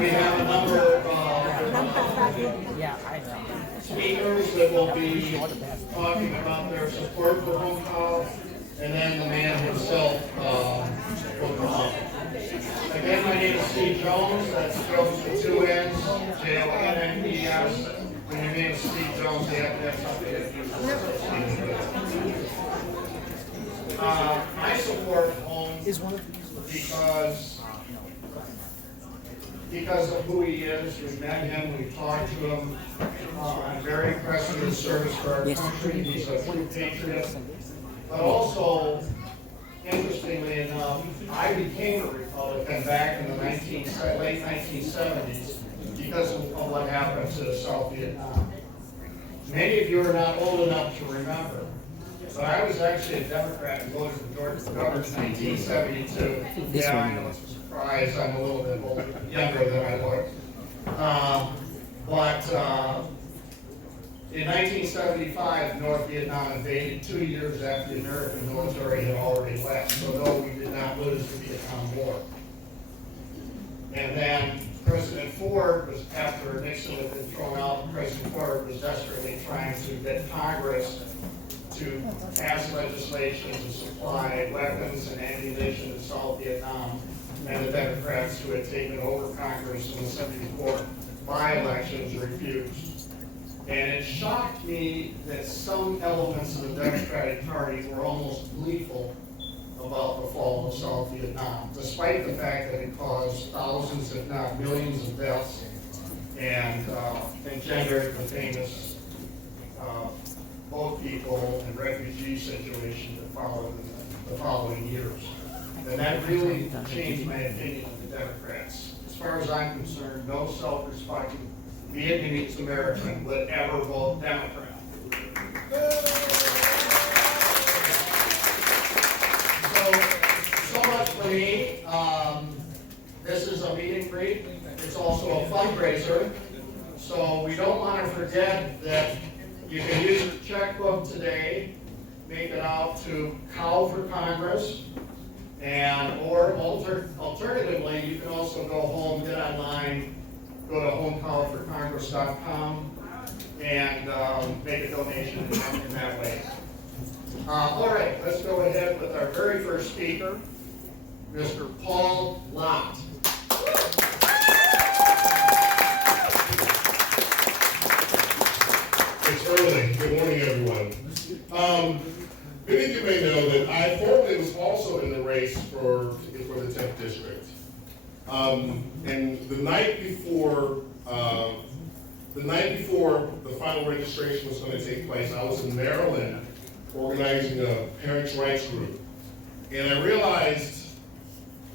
We have a number of speakers that will be talking about their support for home college, and then the man himself will come up. Again, my name is Steve Jones. That's Jones with two N's, J-O-N-N-E-S. When your name is Steve Jones, you have to have something that you I support home because of who he is. We've met him, we've talked to him. I'm very impressed with his service for our country. He's a true patriot. But also, interestingly enough, I became a Republican back in the late 1970s because of what happened to South Vietnam. Many of you are not old enough to remember, but I was actually a Democrat and voted for George Governor in 1972. Yeah, I know it's a surprise. I'm a little bit younger than I look. In 1975, North Vietnam invaded 2 years after the American military had already left, so no, we did not lose the Vietnam War. And then President Ford was, after Nixon had been thrown out, President Ford was desperately trying to get Congress to pass legislation to supply weapons and ammunition to South Vietnam, and the Democrats who had taken over Congress in the 74 by-elections refused. And it shocked me that some elements of the Democratic Party were almost gleeful about the fall of South Vietnam, despite the fact that it caused thousands, if not millions, of deaths and engendered the famous boat people and refugee situation that followed in the following years. And that really changed my opinion of the Democrats. As far as I'm concerned, no self-respecting Vietnamese American would ever vote Democrat. So much for me. This is a meet and greet. It's also a fundraiser. So we don't want to forget that you can use your checkbook today, make it out to Cow for Congress, or alternatively, you can also go home, get online, go to homecallforcongress.com and make a donation in that way. All right, let's go ahead with our very first speaker, Mr. Paul Lott. It's early. Good morning, everyone. Many of you may know that I formerly was also in the race for the 10th district. And the night before the final registration was going to take place, I was in Maryland organizing a parents' rights group. And I realized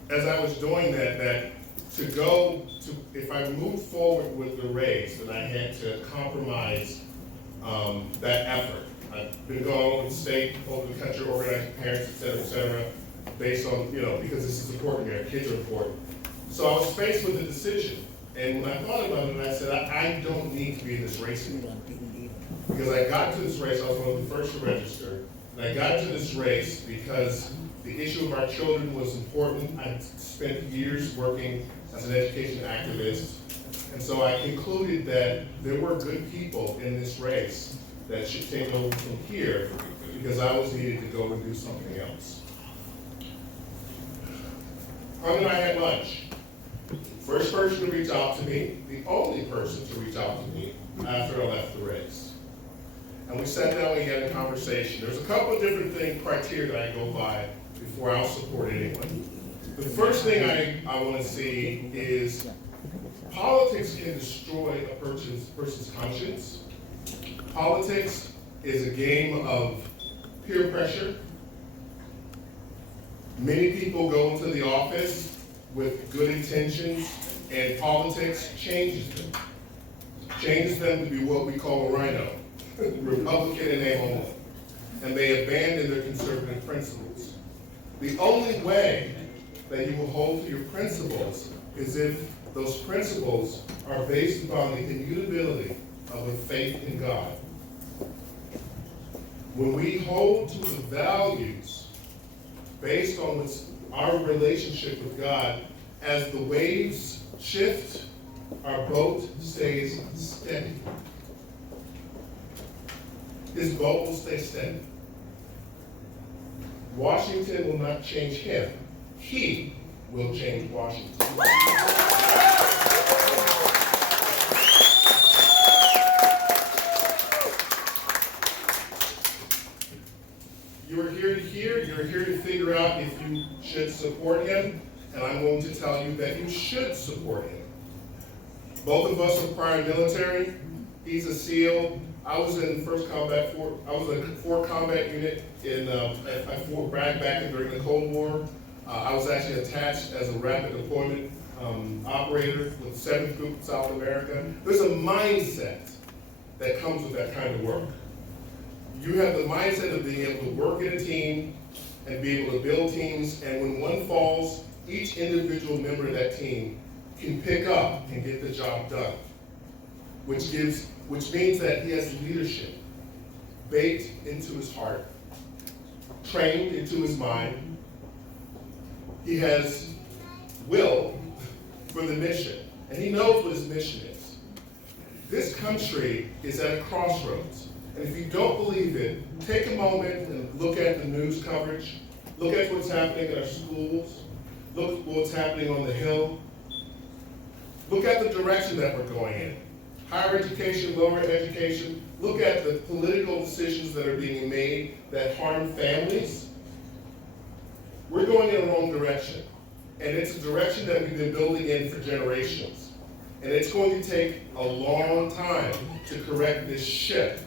as I was doing that if I moved forward with the race, then I had to compromise that effort. I've been going over the state, over the country, organizing parents, et cetera, based on, because this is important here, kids are important. So I was faced with a decision. And when I thought about it, I said, I don't need to be in this race anymore. Because I got to this race, I was one of the first to register, and I got to this race because the issue of our children was important. I spent years working as an education activist, and so I concluded that there were good people in this race that should take over from here because I was needed to go and do something else. Hung and I had lunch. First person to reach out to me, the only person to reach out to me after I left the race. And we sat down and we had a conversation. There's a couple of different criteria that I go by before I'll support anyone. The first thing I want to see is politics can destroy a person's conscience. Politics is a game of peer pressure. Many people go into the office with good intentions, and politics changes them. Changes them to be what we call a rhino, Republican in name only. And they abandon their conservative principles. The only way that you will hold to your principles is if those principles are based upon the immutability of a faith in God. When we hold to the values based on our relationship with God, as the waves shift our boat stays steady. His boat will stay steady. Washington will not change him. He will change Washington. You're here to hear, you're here to figure out if you should support him, and I'm going to tell you that you should support him. Both of us are prior military. He's a SEAL. I was in First Combat Force. I was in a 4 combat unit at Fort Bragg back during the Cold War. I was actually attached as a rapid deployment operator with the 7th Group of South America. There's a mindset that comes with that kind of work. You have the mindset of being able to work in a team and be able to build teams, and when one falls, each individual member of that team can pick up and get the job done, which means that he has leadership baked into his heart, trained into his mind. He has will for the mission, and he knows what his mission is. This country is at a crossroads, and if you don't believe it, take a moment and look at the news coverage, look at what's happening in our schools, look at what's happening on the Hill, look at the direction that we're going in. Higher education, lower education, look at the political decisions that are being made that harm families. We're going in the wrong direction, and it's a direction that we've been building in for generations. And it's going to take a long time to correct this ship.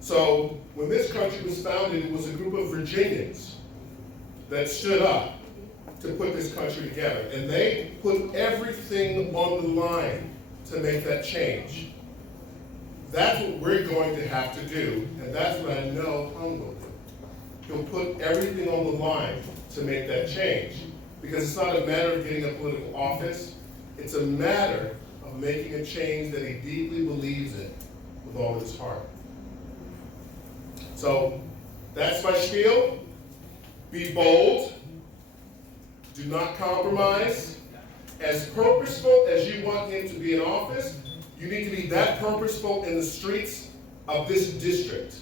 So when this country was founded, it was a group of Virginians that stood up to put this country together. And they put everything on the line to make that change. That's what we're going to have to do, and that's what I know Hung will do. He'll put everything on the line to make that change. Because it's not a matter of getting a political office, it's a matter of making a change that he deeply believes in with all his heart. So that's my spiel. Be bold. Do not compromise. As purposeful as you want him to be in office, you need to be that purposeful in the streets of this district.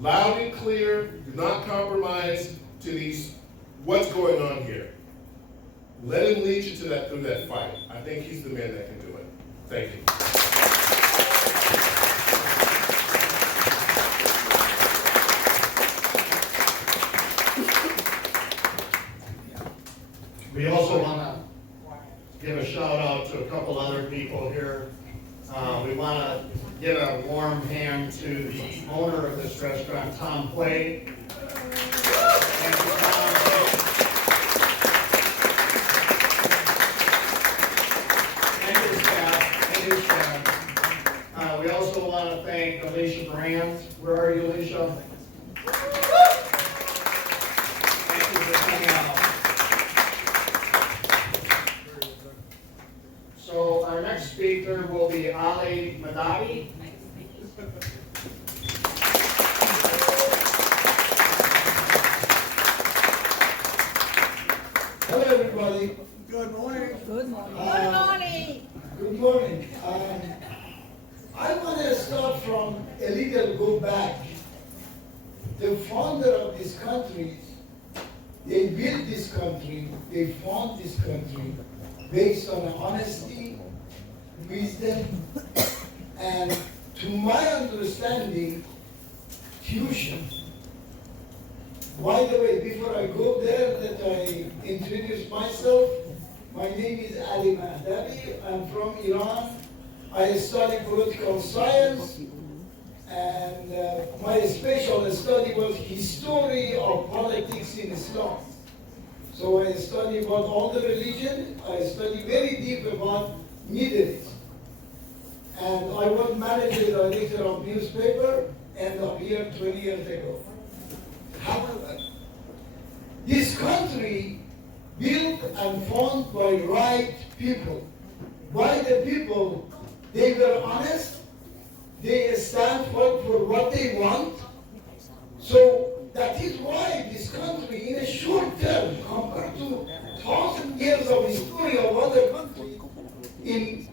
Loud and clear, do not compromise to these, what's going on here. Let him lead you to that through that fight. I think he's the man that can do it. Thank you. We also want to give a shout out to a couple other people here. We want to give a warm hand to the owner of this restaurant, Tom Quay. Thank you, Tom. And his staff. We also want to thank Alicia Brand. Where are you, Alicia? Thank you for coming out. So our next speaker will be Ali Madadi. Hello, everybody. Good morning. Good morning. Good morning. I want to start from a little go back. The founder of this country, they built this country, they found this country based on honesty, wisdom, and to my understanding, tuition. By the way, before I go there, that I introduce myself. My name is Ali Mahdavi. I'm from Iran. I study political science, and my special study was history of politics in Islam. So I study about all the religion. I study very deep about Middle East. And I was manager director of newspaper, and up here 20 years ago. However, this country built and founded by right people. By the people, they were honest, they stand for what they want. So that is why this country, in a short term, compared to 1,000 years of history of other countries, in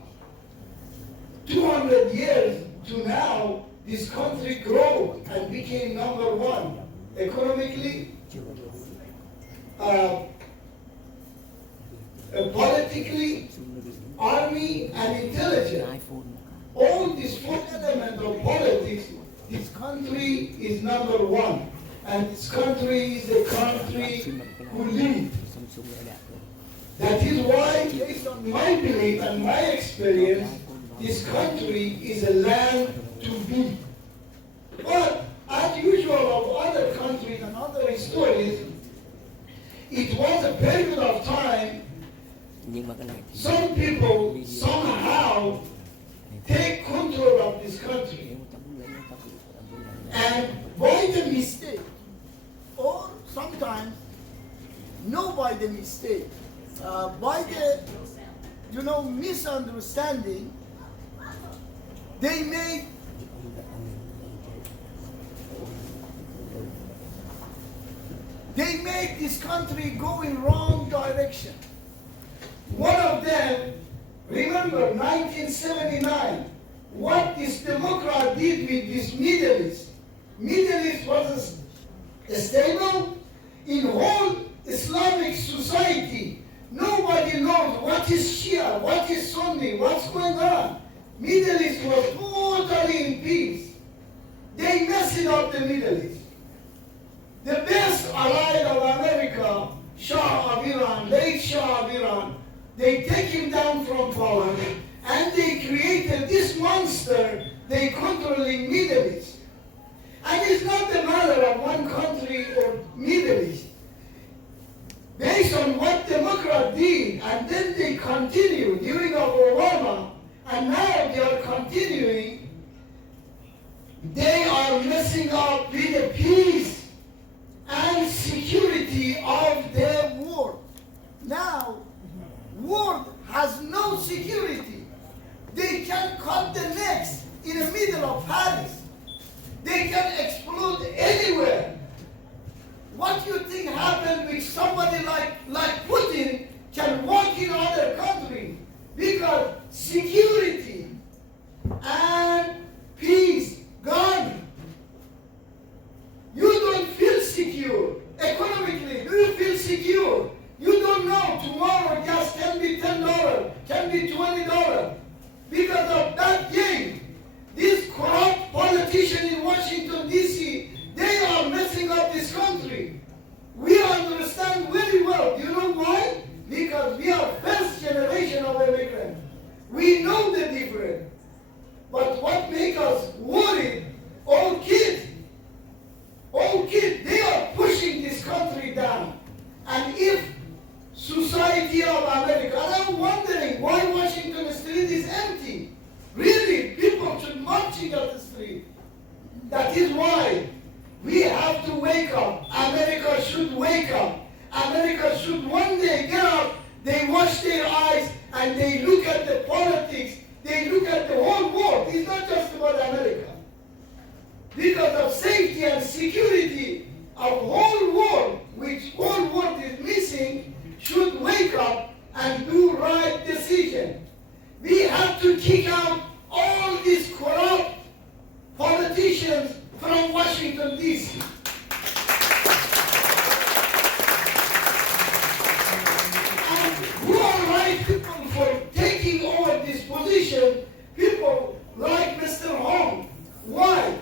200 years to now, this country grew and became number one economically, politically, army, and intelligence. All these four elements of politics, this country is number one. And this country is a country who leads. That is why, based on my belief and my experience, this country is a land to be. But as usual of other countries and other histories, it was a period of time some people somehow take control of this country. And by the mistake, or sometimes not by the mistake, by the misunderstanding, they made this country go in wrong direction. One of them, remember 1979, what this Democrat did with this Middle East. Middle East was stable in whole Islamic society. Nobody knows what is Shia, what is Sunni, what's going on. Middle East was totally in peace. They messed up the Middle East. The best ally of America, Shah of Iran, late Shah of Iran, they take him down from power and they created this monster they controlling Middle East. And it's not the matter of one country or Middle East. Based on what Democrats did, and then they continue during Obama, and now they are continuing, they are messing up with the peace and security of the world. Now, world has no security. They can cut the necks in the middle of Paris. They can explode anywhere. What do you think happened with somebody like Putin can walk in other countries? Because security and peace gone. You don't feel secure. Economically, do you feel secure? You don't know tomorrow gas can be $10, can be $20. Because of that game, these corrupt politicians in Washington, D.C., they are messing up this country. We understand very well. Do you know why? Because we are first generation of immigrants. We know the difference. But what makes us worried, all kids, they are pushing this country down. And if society of America, and I'm wondering why Washington Street is empty. Really, people should marching on the street. That is why we have to wake up. America should wake up. America should one day get up, they wash their eyes, and they look at the politics, they look at the whole world. It's not just about America. Because of safety and security of whole world, which whole world is missing, should wake up and do right decision. We have to kick out all these corrupt politicians from Washington, D.C. And who are right people for taking over this position? People like Mr. Hong. Why?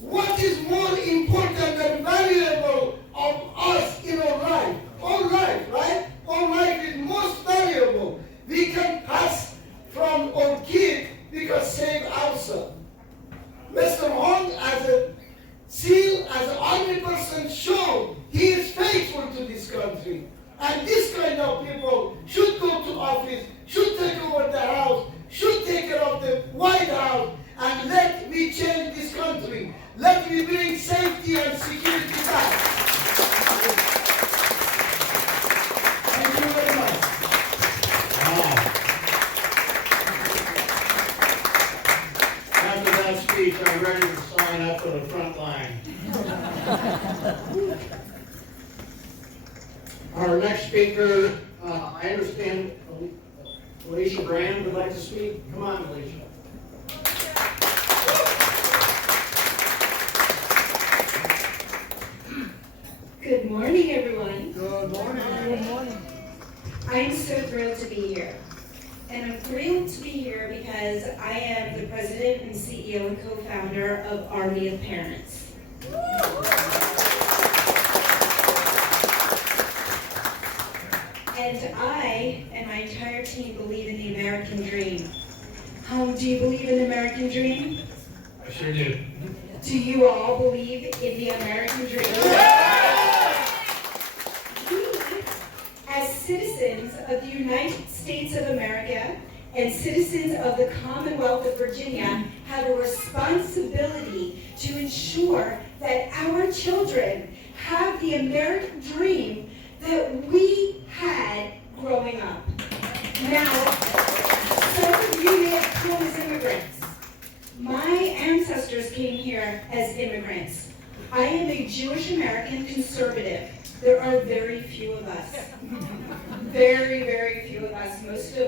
What is more important and valuable of us in our life? Our life, right? Our life is most valuable. We can pass from our kid because save ourselves. Mr. Hong, as a SEAL, as an army person, showed he is faithful to this country. And this kind of people should go to office, should take over the house, should take care of the White House, and let me change this country. Let me bring safety and security back. Thank you very much. After that speech, I'm ready to sign up for the front line. Our next speaker, I understand, Alicia Brand would like to speak. Come on, Alicia. Good morning, everyone. Good morning. Good morning. I'm so thrilled to be here. And I'm thrilled to be here because I am the president and CEO and co-founder of Army of Parents. And I and my entire team believe in the American dream. Do you believe in the American dream? I sure do. Do you all believe in the American dream? We, as citizens of the United States of America and citizens of the Commonwealth of Virginia, have a responsibility to ensure that our children have the American dream that we had growing up. Now, some of you may have come as immigrants. My ancestors came here as immigrants. I am a Jewish American conservative. There are very few of us. Very, very few of us. Most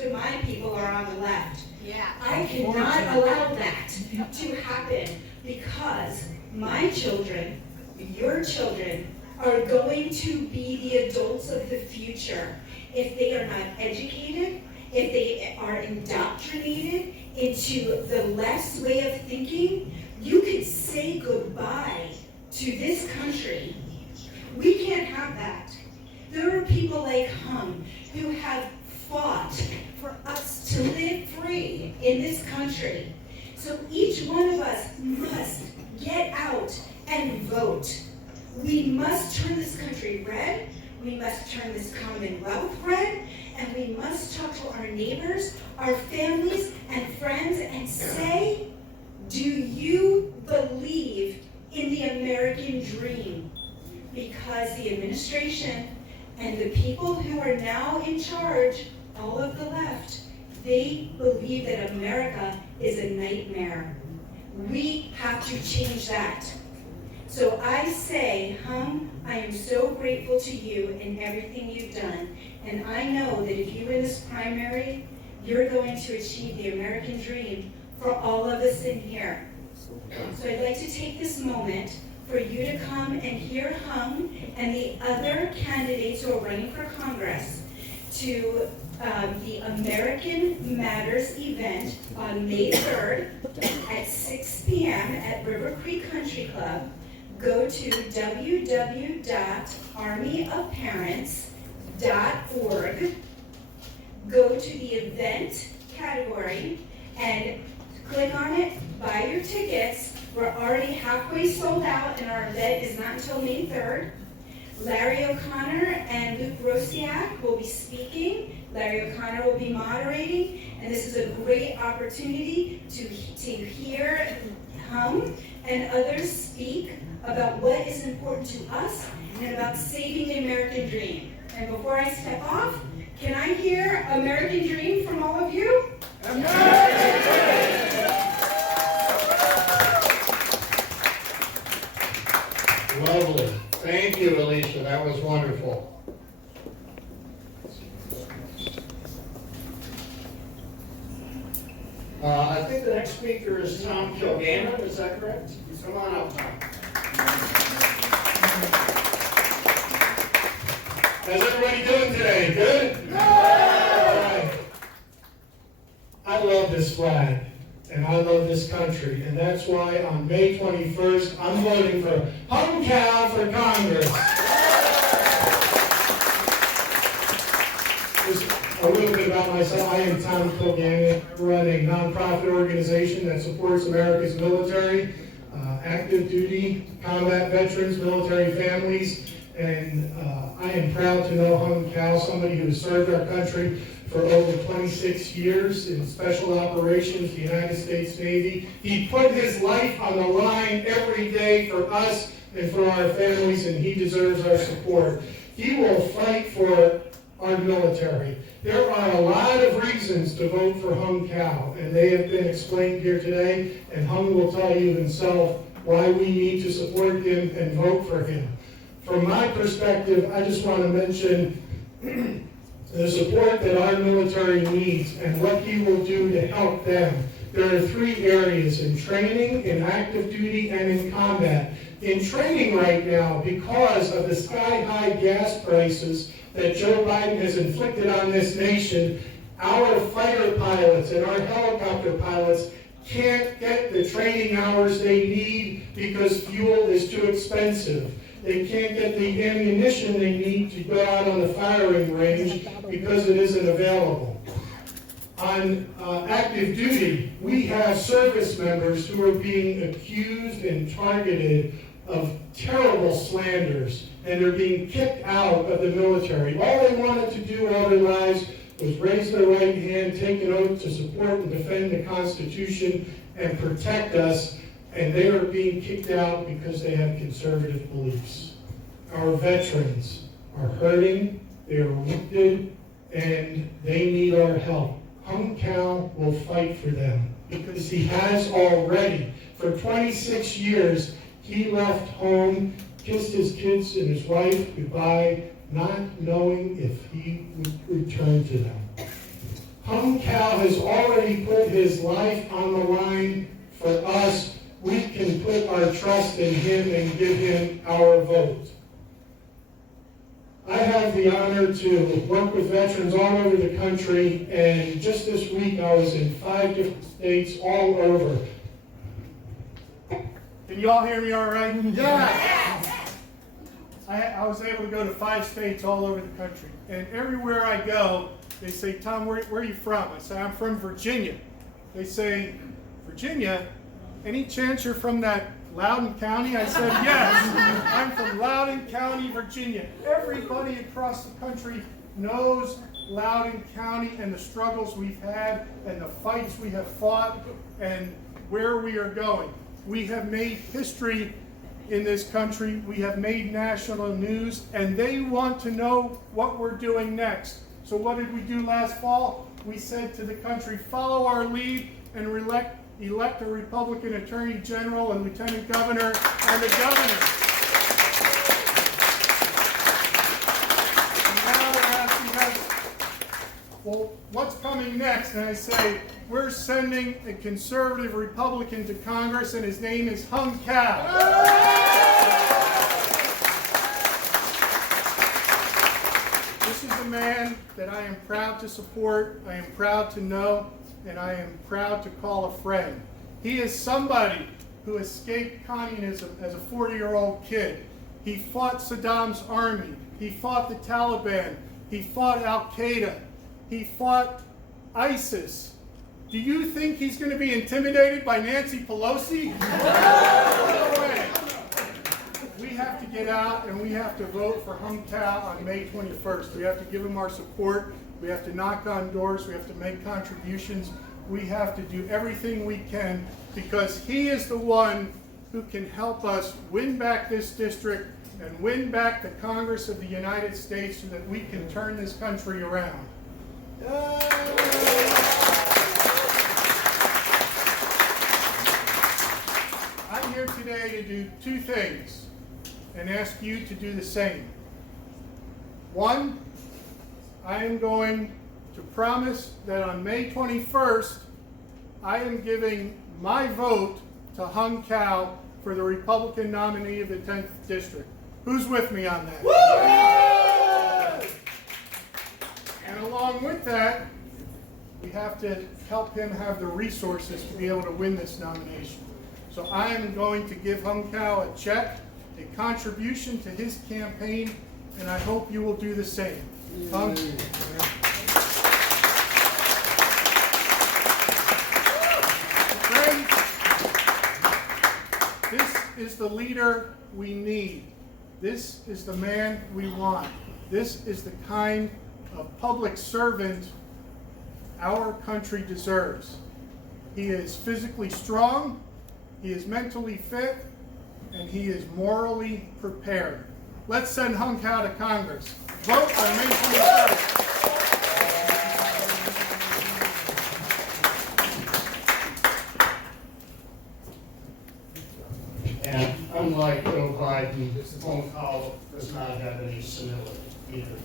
of my people are on the left. Yeah. I cannot allow that to happen because my children, your children, are going to be the adults of the future. If they are not educated, if they are indoctrinated into the left way of thinking, you could say goodbye to this country. We can't have that. There are people like Hung who have fought for us to live free in this country. So each one of us must get out and vote. We must turn this country red. We must turn this Commonwealth red. And we must talk to our neighbors, our families, and friends and say, do you believe in the American dream? Because the administration and the people who are now in charge, all of the left, they believe that America is a nightmare. We have to change that. So I say, Hum, I am so grateful to you and everything you've done. And I know that if you win this primary, you're going to achieve the American dream for all of us in here. So I'd like to take this moment for you to come and hear Hum and the other candidates who are running for Congress to the American Matters event on May 3rd at 6 p.m. at River Creek Country Club. Go to www.armyofparents.org. Go to the event category and click on it, buy your tickets. We're already halfway sold out and our event is not until May 3rd. Larry O'Connor and Luke Rosiak will be speaking. Larry O'Connor will be moderating, and this is a great opportunity to hear Hum and others speak about what is important to us and about saving the American dream. And before I step off, can I hear American dream from all of you? Lovely. Thank you, Alicia. That was wonderful. I think the next speaker is Tom Kilgannon. Is that correct? Come on up, Tom. How's everybody doing today? Good? All right. I love this flag, and I love this country, and that's why on May 21st, I'm voting for Hung Cal for Congress. Just a little bit about myself. I am Tom Kilgannon, run a nonprofit organization that supports America's military, active duty, combat veterans, military families, and I am proud to know Hung Cal, somebody who has served our country for over 26 years in special operations, the United States Navy. He put his life on the line every day for us and for our families, and he deserves our support. He will fight for our military. There are a lot of reasons to vote for Hung Cal, and they have been explained here today, and Hung will tell you himself why we need to support him and vote for him. From my perspective, I just want to mention the support that our military needs, and what he will do to help them. There are 3 areas: in training, in active duty, and in combat. In training right now, because of the sky-high gas prices that Joe Biden has inflicted on this nation, our fighter pilots and our helicopter pilots can't get the training hours they need because fuel is too expensive. They can't get the ammunition they need to go out on the firing range because it isn't available. On active duty, we have service members who are being accused and targeted of terrible slanders, and they're being kicked out of the military. All they wanted to do all their lives was raise their right hand, take an oath to support and defend the Constitution and protect us, and they are being kicked out because they have conservative beliefs. Our veterans are hurting, they are wounded, and they need our help. Hung Cal will fight for them because he has already. For 26 years, he left home, kissed his kids and his wife goodbye, not knowing if he would return to them. Hung Cal has already put his life on the line for us. We can put our trust in him and give him our vote. I have the honor to work with veterans all over the country, and just this week I was in 5 different states all over. Can you all hear me all right? Yeah! I was able to go to 5 states all over the country. And everywhere I go, they say, Tom, where are you from? I say, I'm from Virginia. They say, Virginia? Any chance you're from that Loudoun County? I said, yes, I'm from Loudoun County, Virginia. Everybody across the country knows Loudoun County and the struggles we've had and the fights we have fought and where we are going. We have made history in this country. We have made national news, and they want to know what we're doing next. So what did we do last fall? We said to the country, follow our lead and elect a Republican Attorney General and Lieutenant Governor and the governor. And now they're asking us, well, what's coming next? And I say, we're sending a conservative Republican to Congress, and his name is Hung Cal. This is a man that I am proud to support, I am proud to know, and I am proud to call a friend. He is somebody who escaped communism as a 40-year-old kid. He fought Saddam's army. He fought the Taliban. He fought Al-Qaeda. He fought ISIS. Do you think he's going to be intimidated by Nancy Pelosi? No way. We have to get out and we have to vote for Hung Cal on May 21st. We have to give him our support. We have to knock on doors. We have to make contributions. We have to do everything we can because he is the one who can help us win back this district and win back the Congress of the United States so that we can turn this country around. I'm here today to do 2 things and ask you to do the same. 1, I am going to promise that on May 21st, I am giving my vote to Hung Cal for the Republican nominee of the 10th District. Who's with me on that? Woo! And along with that, we have to help him have the resources to be able to win this nomination. So I am going to give Hung Cal a check, a contribution to his campaign, and I hope you will do the same. Hung. Friends, this is the leader we need. This is the man we want. This is the kind of public servant our country deserves. He is physically strong, he is mentally fit, and he is morally prepared. Let's send Hung Cal to Congress. Vote on May 21st. And unlike Joe Biden, this phone call does not have any senility. either.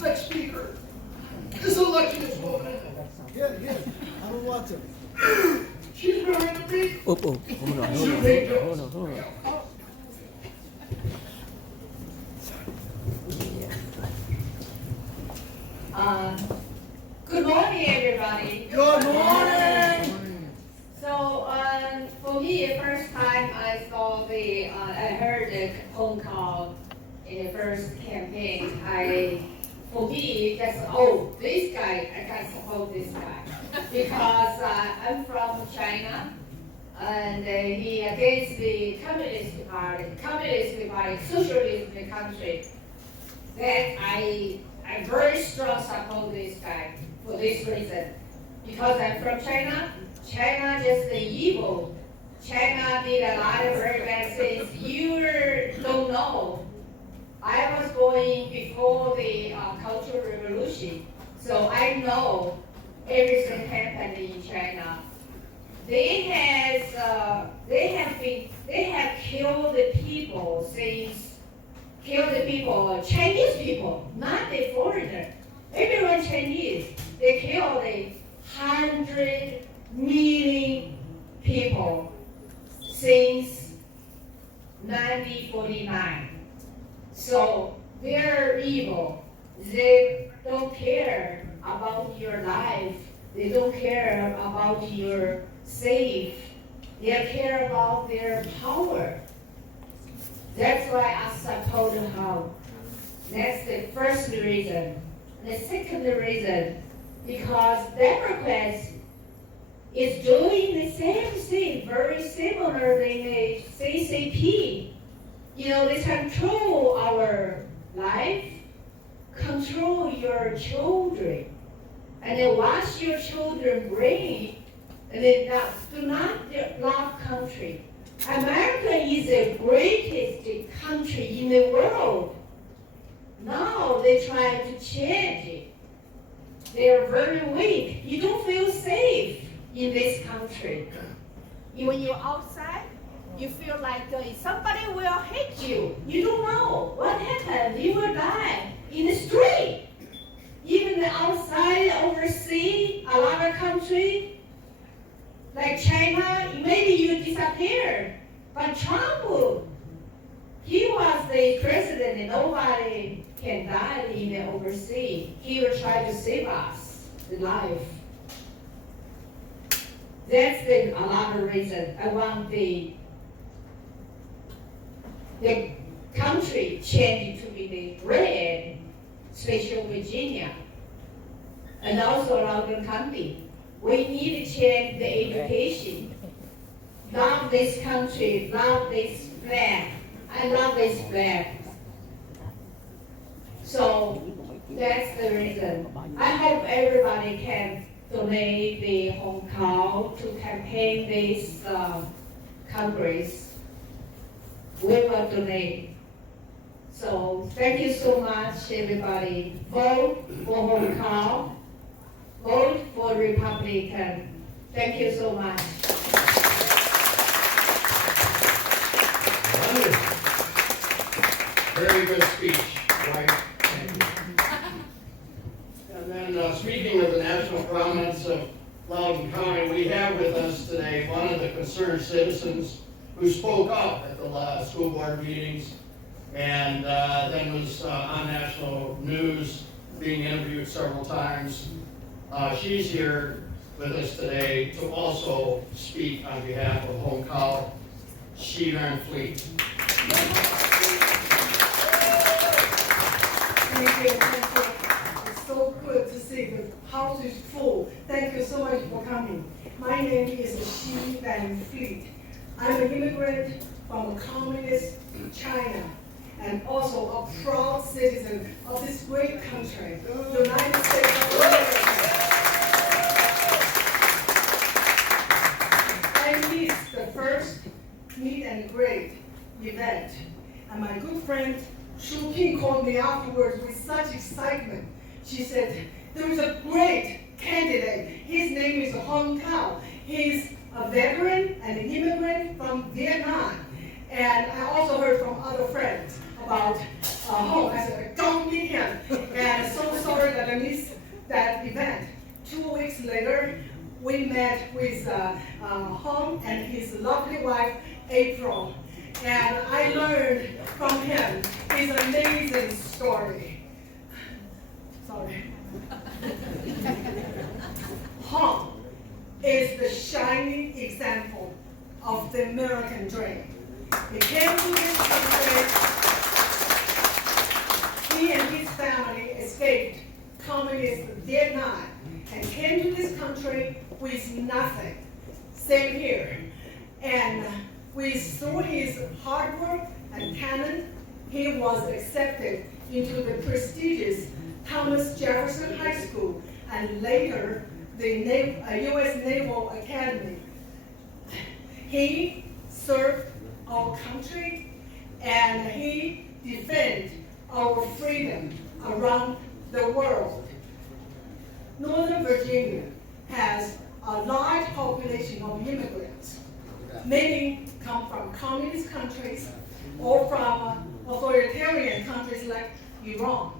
Next speaker is the luckiest woman. Here, here, I don't want to. She's going to be Hold on, hold on, hold on. Good morning, everybody. Good morning. So, for me, first time I saw I heard the phone call in the first campaign, for me, just, oh, this guy, I got to support this guy. Because I'm from China, and he against the Communist Party, socialist country. That I very strong support this guy for this reason. Because I'm from China, China just the evil. China did a lot of very bad things. You don't know. I was born before the Cultural Revolution, so I know everything happened in China. They have killed the people Chinese people, not the foreigner. Everyone Chinese. They killed 100 million people since 1949. So they're evil. They don't care about your life. They don't care about your safe. They care about their power. That's why I support her. That's the first reason. The second reason, because Democrats is doing the same thing, very similar than the CCP. You know, they control our life, control your children, and then watch your children brain, and then do not love country. America is the greatest country in the world. Now they try to change it. They are very weak. You don't feel safe in this country. When you're outside, you feel like somebody will hit you. You don't know what happened. You will die in the street. Even outside, overseas, a lot of countries, like China, maybe you disappear. But Trump, he was the president and nobody can die in the overseas. He will try to save us, the life. That's another reason I want the country changed to be the red, special Virginia, and also Loudon County. We need to change the education. Love this country, love this flag. I love this flag. So that's the reason. I hope everybody can donate the Hong Kong to campaign this Congress. We will donate. So thank you so much, everybody. Vote for Hong Kong. Vote for Republican. Thank you so much. Very good speech, right? Thank you. And then, speaking of the national prominence of Loudoun County, we have with us today one of the concerned citizens who spoke up at the school board meetings and then was on national news, being interviewed several times. She's here with us today to also speak on behalf of Hong Kong, Sheet and Fleet. Thank you. It's so good to see the house is full. Thank you so much for coming. My name is Xi Van Fleet. I'm an immigrant from communist China and also a proud citizen of this great country, the United States of America. event. And my good friend Shu Ping called me afterwards with such excitement. She said, there is a great candidate. His name is Hong Kao. He's a veteran and an immigrant from Vietnam. And I also heard from other friends about Hong. I said, don't meet him. And so sorry that I missed that event. 2 weeks later, we met with Hong and his lovely wife, April. And I learned from him his amazing story. Sorry. Hong is the shining example of the American dream. He came to this country. He and his family escaped communist Vietnam and came to this country with nothing. Same here. And through his hard work and talent, he was accepted into the prestigious Thomas Jefferson High School and later the U.S. Naval Academy. He served our country and he defended our freedom around the world. Northern Virginia has a large population of immigrants. Many come from communist countries or from authoritarian countries like Iran.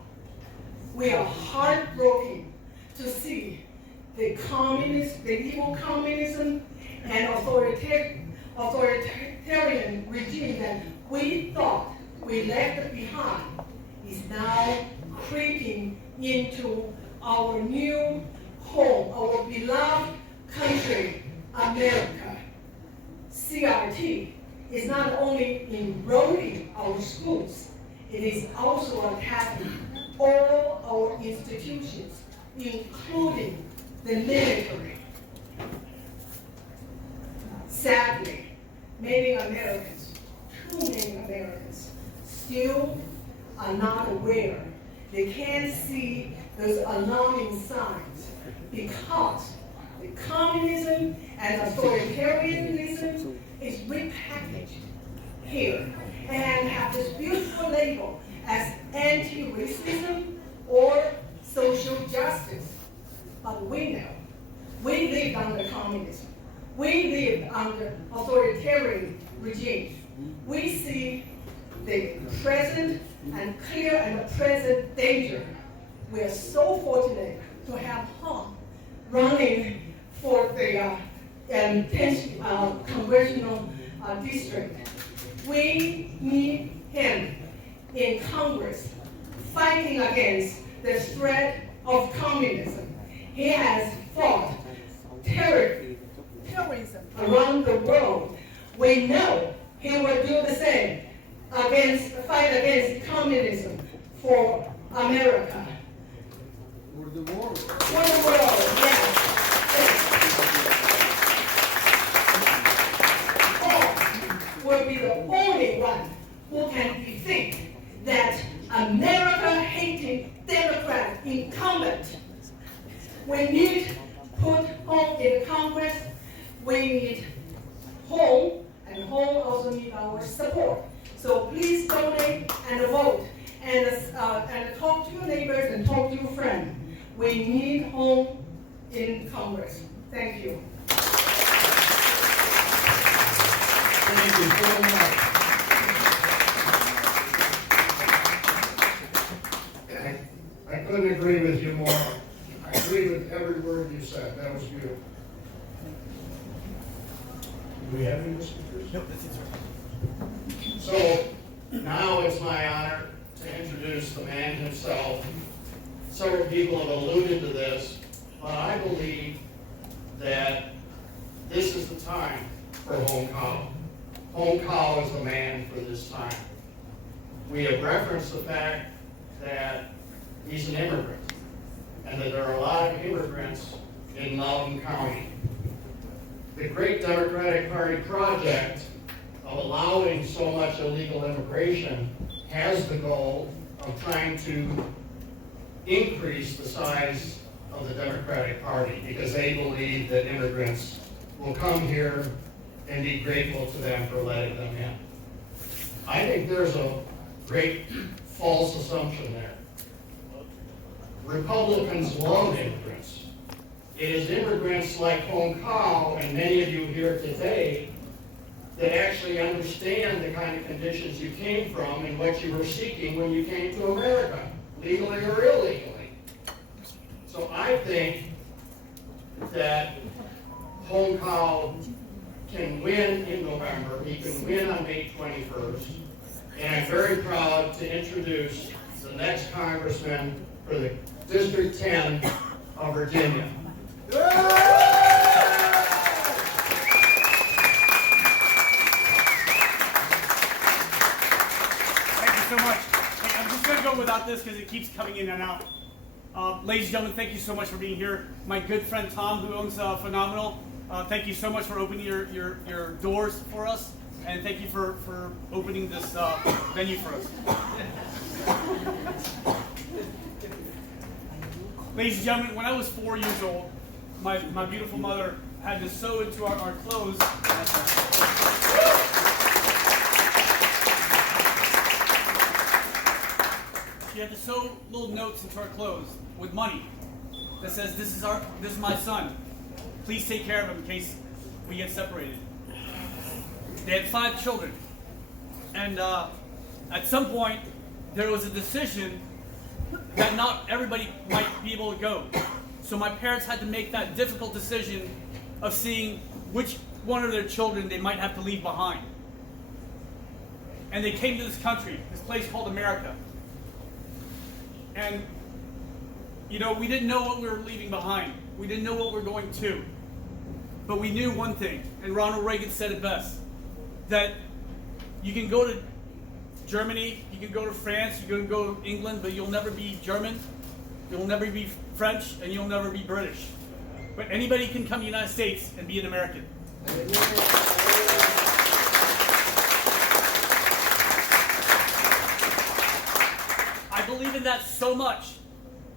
We are heartbroken to see the evil communism and authoritarian regime that we thought we left behind is now creeping into our new home, our beloved country, America. CRT is not only eroding our schools, it is also attacking all our institutions, including the military. Sadly, many Americans, too many Americans, still are not aware. They can't see those alarming signs because the communism and authoritarianism is repackaged here and have this beautiful label as anti-racism or social justice. But we know, we lived under communism. We lived under authoritarian regimes. We see the present and clear and present danger. We are so fortunate to have Hong running for the congressional district. We need him in Congress fighting against the threat of communism. He has fought terrorism around the world. We know he will do the same fight against communism for America. For the world. For the world, yes. Paul will be the only one who can defeat that America-hating Democrat incumbent. We need to put Home in Congress. We need Home, and Home also need our support. So please donate and vote, and talk to your neighbors and talk to your friends. We need Home in Congress. Thank you. Thank you so much. I couldn't agree with you more. I agree with every word you said. That was beautiful. Do we have any speakers? No, that's it, sir. So now it's my honor to introduce the man himself. Several people have alluded to this, but I believe that this is the time for Hong Kao. Hong Kao is the man for this time. We have referenced the fact that he's an immigrant, and that there are a lot of immigrants in Loudoun County. The great Democratic Party project of allowing so much illegal immigration has the goal of trying to increase the size of the Democratic Party because they believe that immigrants will come here and be grateful to them for letting them in. I think there's a great false assumption there. Republicans love immigrants. It is immigrants like Hong Kong and many of you here today that actually understand the kind of conditions you came from and what you were seeking when you came to America, legally or illegally. So I think that Hong Kong can win in November. He can win on May 21st. And I'm very proud to introduce the next congressman for the District 10 of Virginia. Thank you so much. Hey, I'm just going to go without this because it keeps coming in and out. Ladies and gentlemen, thank you so much for being here. My good friend Tom, who owns Pho-Nomenal, thank you so much for opening your doors for us. And thank you for opening this venue for us. Ladies and gentlemen, when I was 4 years old, my beautiful mother had to sew into our clothes. She had to sew little notes into our clothes with money that says, this is my son. Please take care of him in case we get separated. They had 5 children. And at some point, there was a decision that not everybody might be able to go. So my parents had to make that difficult decision of seeing which one of their children they might have to leave behind. And they came to this country, this place called America. And, you know, we didn't know what we were leaving behind. We didn't know what we were going to. But we knew one thing, and Ronald Reagan said it best, that you can go to Germany, you can go to France, you can go to England, but you'll never be German, you'll never be French, and you'll never be British. But anybody can come to the United States and be an American. I believe in that so much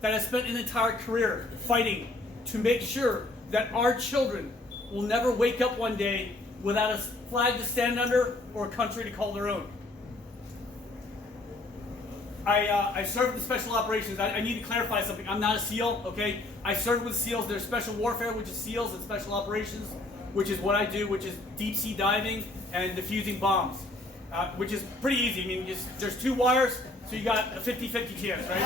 that I spent an entire career fighting to make sure that our children will never wake up one day without a flag to stand under or a country to call their own. I served in special operations. I need to clarify something. I'm not a SEAL, okay? I served with SEALs. There's special warfare, which is SEALs, and special operations, which is what I do, which is deep sea diving and defusing bombs, which is pretty easy. I mean, there's 2 wires, so you got a 50-50 chance, right?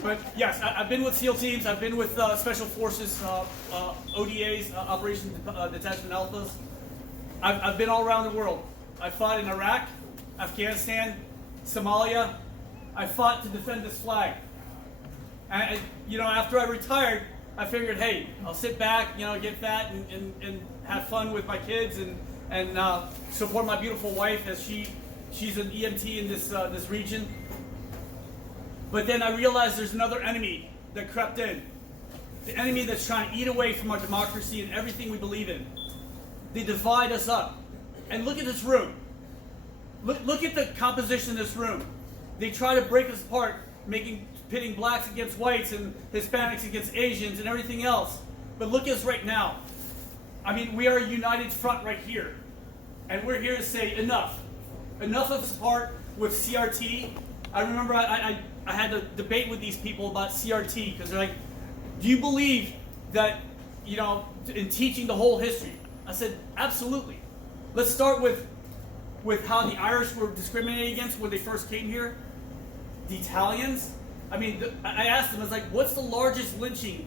But yes, I've been with SEAL teams. I've been with Special Forces, ODAs, Operation Detachment Alphas. I've been all around the world. I fought in Iraq, Afghanistan, Somalia. I fought to defend this flag. And you know, after I retired, I figured, hey, I'll sit back, you know, get fat and have fun with my kids and support my beautiful wife as she's an EMT in this region. But then I realized there's another enemy that crept in. The enemy that's trying to eat away from our democracy and everything we believe in. They divide us up. And look at this room. Look at the composition of this room. They try to break us apart, pitting blacks against whites and Hispanics against Asians and everything else. But look at us right now. I mean, we are a united front right here. And we're here to say enough. Enough of support with CRT. I remember I had a debate with these people about CRT because they're like, do you believe that, you know, in teaching the whole history? I said, absolutely. Let's start with how the Irish were discriminated against when they first came here. The Italians. I mean, I asked them, I was like, what's the largest lynching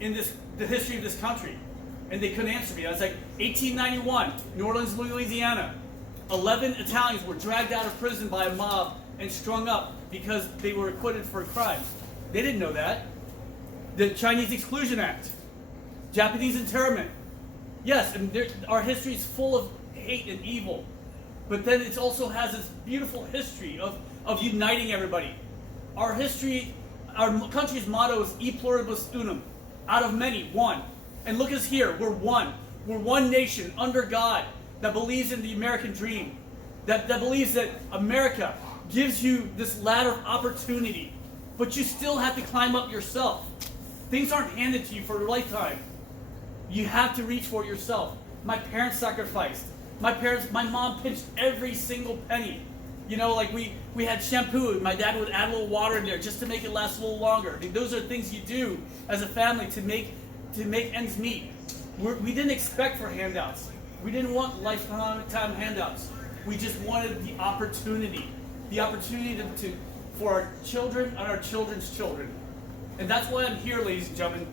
in the history of this country? And they couldn't answer me. I was like, 1891, New Orleans, Louisiana. 11 Italians were dragged out of prison by a mob and strung up because they were acquitted for crimes. They didn't know that. The Chinese Exclusion Act. Japanese internment. Yes, and our history is full of hate and evil. But then it also has this beautiful history of uniting everybody. Our history, our country's motto is E pluribus unum. Out of many, one. And look at us here, we're one. We're one nation under God that believes in the American dream. That believes that America gives you this ladder of opportunity. But you still have to climb up yourself. Things aren't handed to you for a lifetime. You have to reach for it yourself. My parents sacrificed. My mom pinched every single penny. You know, like we had shampoo, my dad would add a little water in there just to make it last a little longer. I mean, those are things you do as a family to make ends meet. We didn't expect for handouts. We didn't want lifetime handouts. We just wanted the opportunity for our children and our children's children. And that's why I'm here, ladies and gentlemen,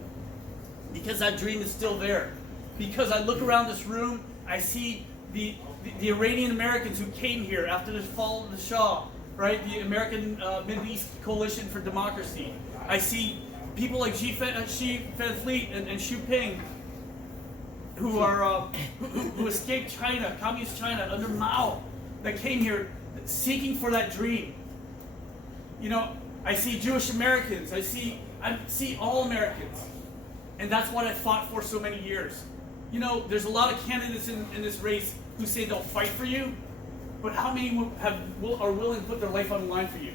because that dream is still there. Because I look around this room, I see the Iranian Americans who came here after the fall of the Shah, right? The American Middle East Coalition for Democracy. I see people like Xi Fanfleet and Xu Ping, who are who escaped China, communist China under Mao, that came here seeking for that dream. You know, I see Jewish Americans. I see all Americans, and that's what I fought for so many years. You know, there's a lot of candidates in this race who say they'll fight for you, but how many are willing to put their life on the line for you?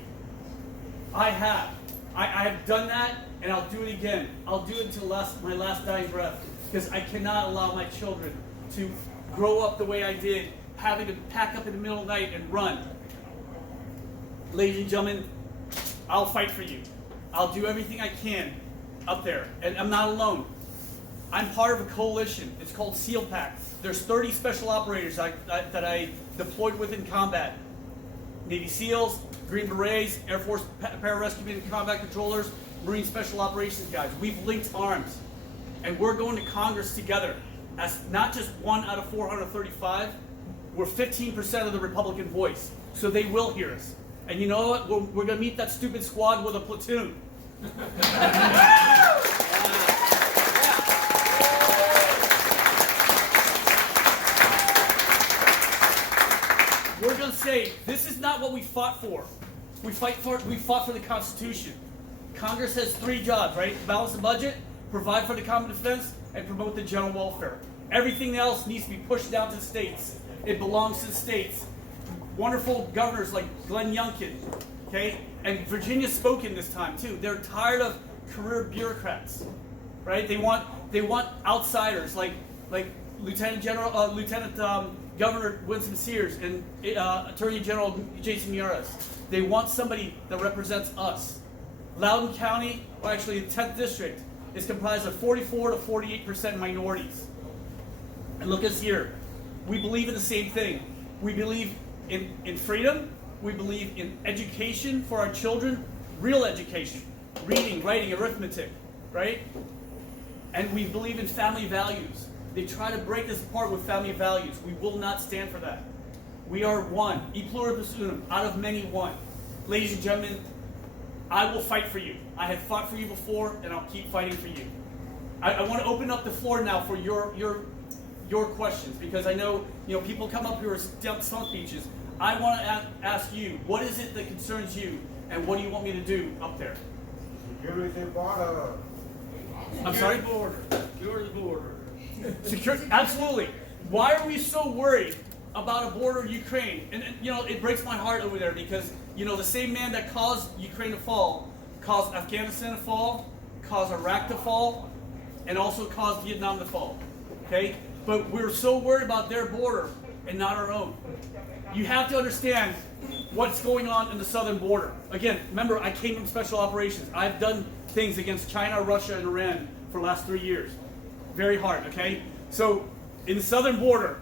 I have. I have done that, and I'll do it again. I'll do it until my last dying breath, because I cannot allow my children to grow up the way I did, having to pack up in the middle of the night and run. Ladies and gentlemen, I'll fight for you. I'll do everything I can up there, and I'm not alone. I'm part of a coalition. It's called SEAL Pack. There's 30 special operators that I deployed with in combat. Navy SEALs, Green Berets, Air Force Pararescue and Combat Controllers, Marine Special Operations guys. We've linked arms, and we're going to Congress together as not just 1 out of 435. We're 15% of the Republican voice, so they will hear us. And you know what? We're going to meet that stupid squad with a platoon. We're going to say, this is not what we fought for. We fought for the Constitution. Congress has 3 jobs, right? Balance the budget, provide for the common defense, and promote the general welfare. Everything else needs to be pushed down to the states. It belongs to the states. Wonderful governors like Glenn Youngkin, okay? And Virginia spoke in this time too. They're tired of career bureaucrats, right? They want outsiders like Lieutenant Governor Winston Sears and Attorney General Jason Miyares. They want somebody that represents us. Loudoun County, or actually the 10th district, is comprised of 44 to 48% minorities. And look at us here. We believe in the same thing. We believe in freedom. We believe in education for our children, real education, reading, writing, arithmetic, right? And we believe in family values. They try to break us apart with family values. We will not stand for that. We are one, e pluribus unum, out of many one. Ladies and gentlemen, I will fight for you. I have fought for you before, and I'll keep fighting for you. I want to open up the floor now for your questions, because I know people come up here with stump speeches. I want to ask you, what is it that concerns you, and what do you want me to do up there? Security border. I'm sorry? Security border. Security, absolutely. Why are we so worried about a border of Ukraine? And it breaks my heart over there, because the same man that caused Ukraine to fall caused Afghanistan to fall, caused Iraq to fall, and also caused Vietnam to fall. Okay? But we're so worried about their border and not our own. You have to understand what's going on in the southern border. Again, remember, I came from special operations. I've done things against China, Russia, and Iran for the last 3 years. Very hard, okay? So, in the southern border,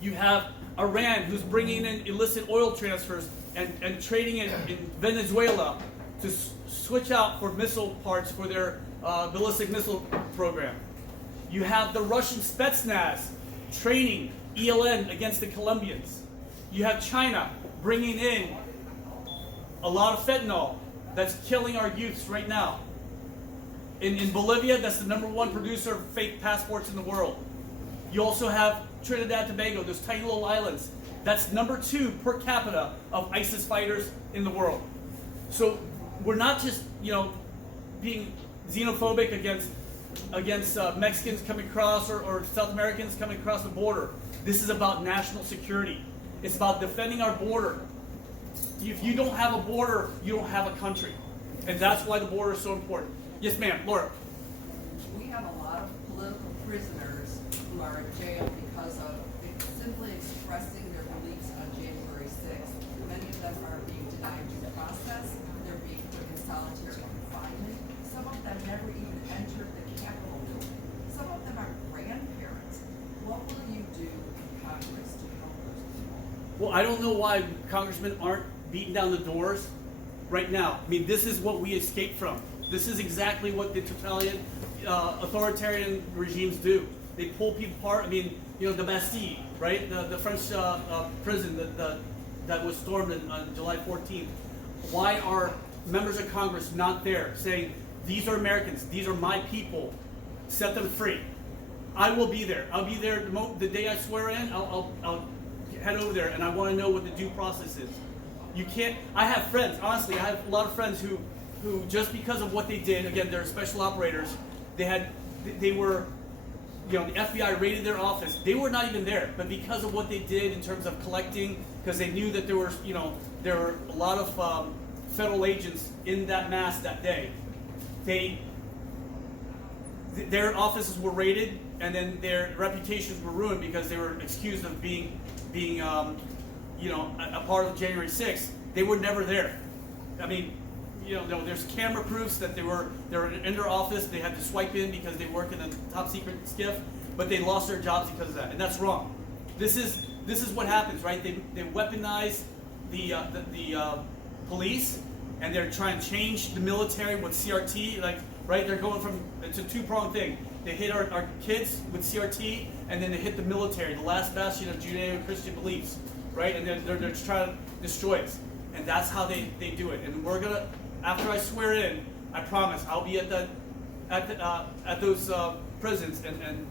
you have Iran, who's bringing in illicit oil transfers and trading in Venezuela to switch out for missile parts for their ballistic missile program. You have the Russian Spetsnaz training ELN against the Colombians. You have China bringing in a lot of fentanyl that's killing our youths right now. In Bolivia, that's the #1 producer of fake passports in the world. You also have Trinidad and Tobago, those tiny little islands. That's #2 per capita of ISIS fighters in the world. So we're not just, being xenophobic against Mexicans coming across or South Americans coming across the border. This is about national security. It's about defending our border. If you don't have a border, you don't have a country. And that's why the border is so important. Yes, ma'am, Laura. We have a lot of political prisoners who are in jail because of simply expressing their beliefs on January 6th. Many of them are being denied due process. They're being put in solitary confinement. Some of them never even entered the Capitol building. Some of them are grandparents. What will you do in Congress to help those people? Well, I don't know why congressmen aren't beating down the doors right now. I mean, this is what we escaped from. This is exactly what the totalitarian, authoritarian regimes do. They pull people apart. I mean, you know, the Bastille, right? The French prison that was stormed on July 14th. Why are members of Congress not there saying, these are Americans, these are my people, set them free? I will be there. I'll be there the day I swear in. I'll head over there, and I want to know what the due process is. You can't. I have friends. Honestly, I have a lot of friends who just because of what they did. Again, they're special operators. They were, you know, the FBI raided their office. They were not even there, but because of what they did in terms of collecting, because they knew that there were a lot of federal agents in that mass that day. Their offices were raided, and then their reputations were ruined because they were accused of being a part of January 6th. They were never there. I mean, you know, there's camera proofs that they were in their office. They had to swipe in because they work in a top secret skiff, but they lost their jobs because of that, and that's wrong. This is what happens, right? They weaponize the police, and they're trying to change the military with CRT. Like, right? They're going from, it's a two-pronged thing. They hit our kids with CRT, and then they hit the military, the last bastion of Judeo-Christian beliefs, right? And then they're trying to destroy us, and that's how they do it. And we're gonna, after I swear in, I promise I'll be at those prisons and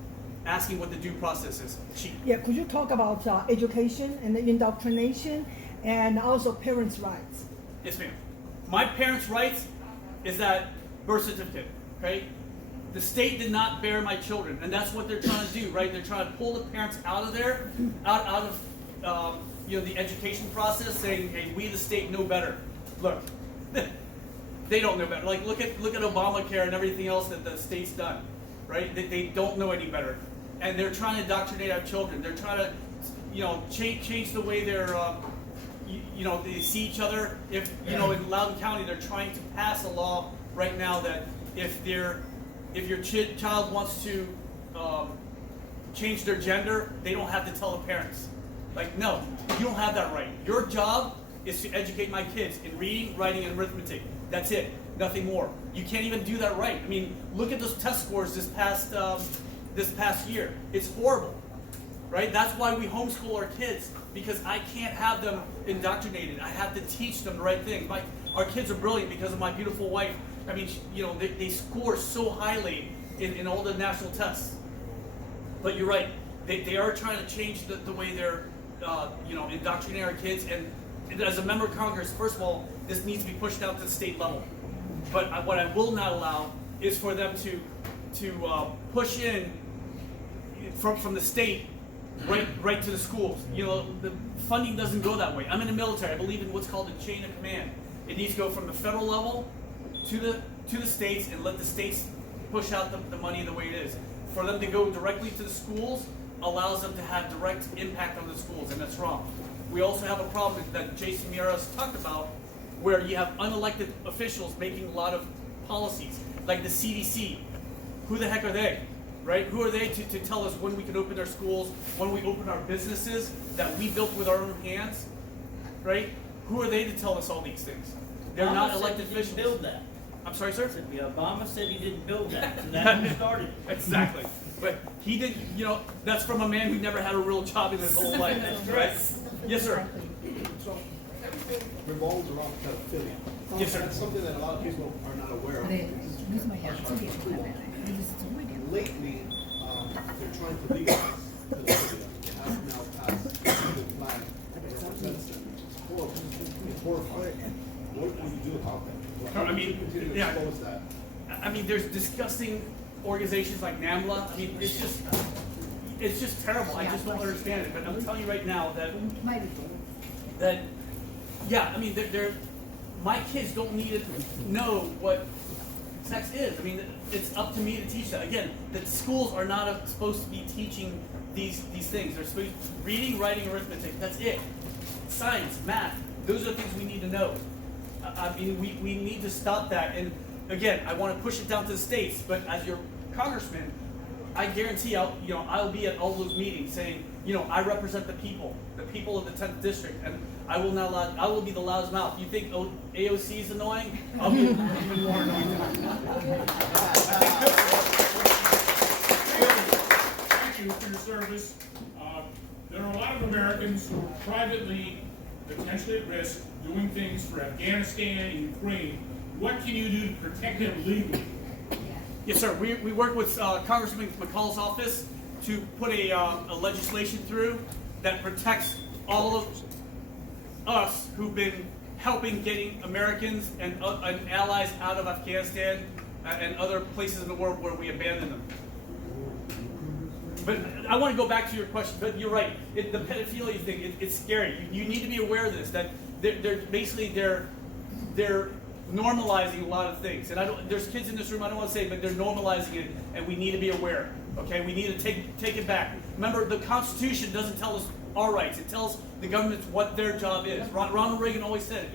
asking what the due process is. Yeah, could you talk about education and the indoctrination and also parents' rights? Yes, ma'am. My parents' rights is that birth certificate, okay? The state did not bear my children, and that's what they're trying to do, right? They're trying to pull the parents out of there, out of the education process, saying, hey, we the state know better. Look, they don't know better. Like, look at Obamacare and everything else that the state's done, right? They don't know any better, and they're trying to indoctrinate our children. They're trying to, change the way they're, they see each other. If in Loudoun County, they're trying to pass a law right now that if your child wants to change their gender, they don't have to tell the parents. Like, no, you don't have that right. Your job is to educate my kids in reading, writing, and arithmetic. That's it, nothing more. You can't even do that right. I mean, look at those test scores this past year. It's horrible, right? That's why we homeschool our kids, because I can't have them indoctrinated. I have to teach them the right things. Our kids are brilliant because of my beautiful wife. I mean, they score so highly in all the national tests. But you're right. They are trying to change the way they're, indoctrinating our kids. And as a member of Congress, first of all, this needs to be pushed out to the state level. But what I will not allow is for them to push in from the state right to the schools. The funding doesn't go that way. I'm in the military. I believe in what's called a chain of command. It needs to go from the federal level to the states, and let the states push out the money the way it is. For them to go directly to the schools allows them to have direct impact on the schools, and that's wrong. We also have a problem that Jason Miera's talked about, where you have unelected officials making a lot of policies, like the CDC. Who the heck are they, right? Who are they to tell us when we can open our schools, when we open our businesses that we built with our own hands, right? Who are they to tell us all these things? They're not elected officials. Build that. I'm sorry, sir? Obama said he didn't build that, and that's who started it. Exactly. But he didn't, that's from a man who never had a real job in his whole life, right? Yes, sir. So everything revolves around pedophilia. Yes, sir. That's something that a lot of people are not aware of. Lately, they're trying to legalize pedophilia. They have now passed the flag that represents it. It's horrible. It's horrifying. What will you do about that? I mean, continue to yeah. expose that? I mean, there's disgusting organizations like NAMBLA. I mean, it's just terrible. I just don't understand it. But I'm telling you right now that yeah, I mean, my kids don't need to know what sex is. I mean, it's up to me to teach that. Again, the schools are not supposed to be teaching these things. They're supposed to be reading, writing, arithmetic. That's it. Science, math. Those are the things we need to know. I mean, we need to stop that. And again, I want to push it down to the states. But as your congressman, I guarantee I'll be at all those meetings saying, I represent the people of the 10th district, and I will be the loudest mouth. You think AOC is annoying? I'll be even more annoying. Thank you for your service. There are a lot of Americans who are privately, potentially at risk, doing things for Afghanistan and Ukraine. What can you do to protect them legally? Yes, sir. We work with Congressman McCall's office to put a legislation through that protects all of us who've been helping getting Americans and allies out of Afghanistan and other places in the world where we abandoned them. But I want to go back to your question. But you're right. The pedophilia thing, it's scary. You need to be aware of this. That they're normalizing a lot of things. And there's kids in this room, I don't want to say, but they're normalizing it, and we need to be aware. Okay, we need to take it back. Remember, the Constitution doesn't tell us our rights. It tells the government what their job is. Ronald Reagan always said,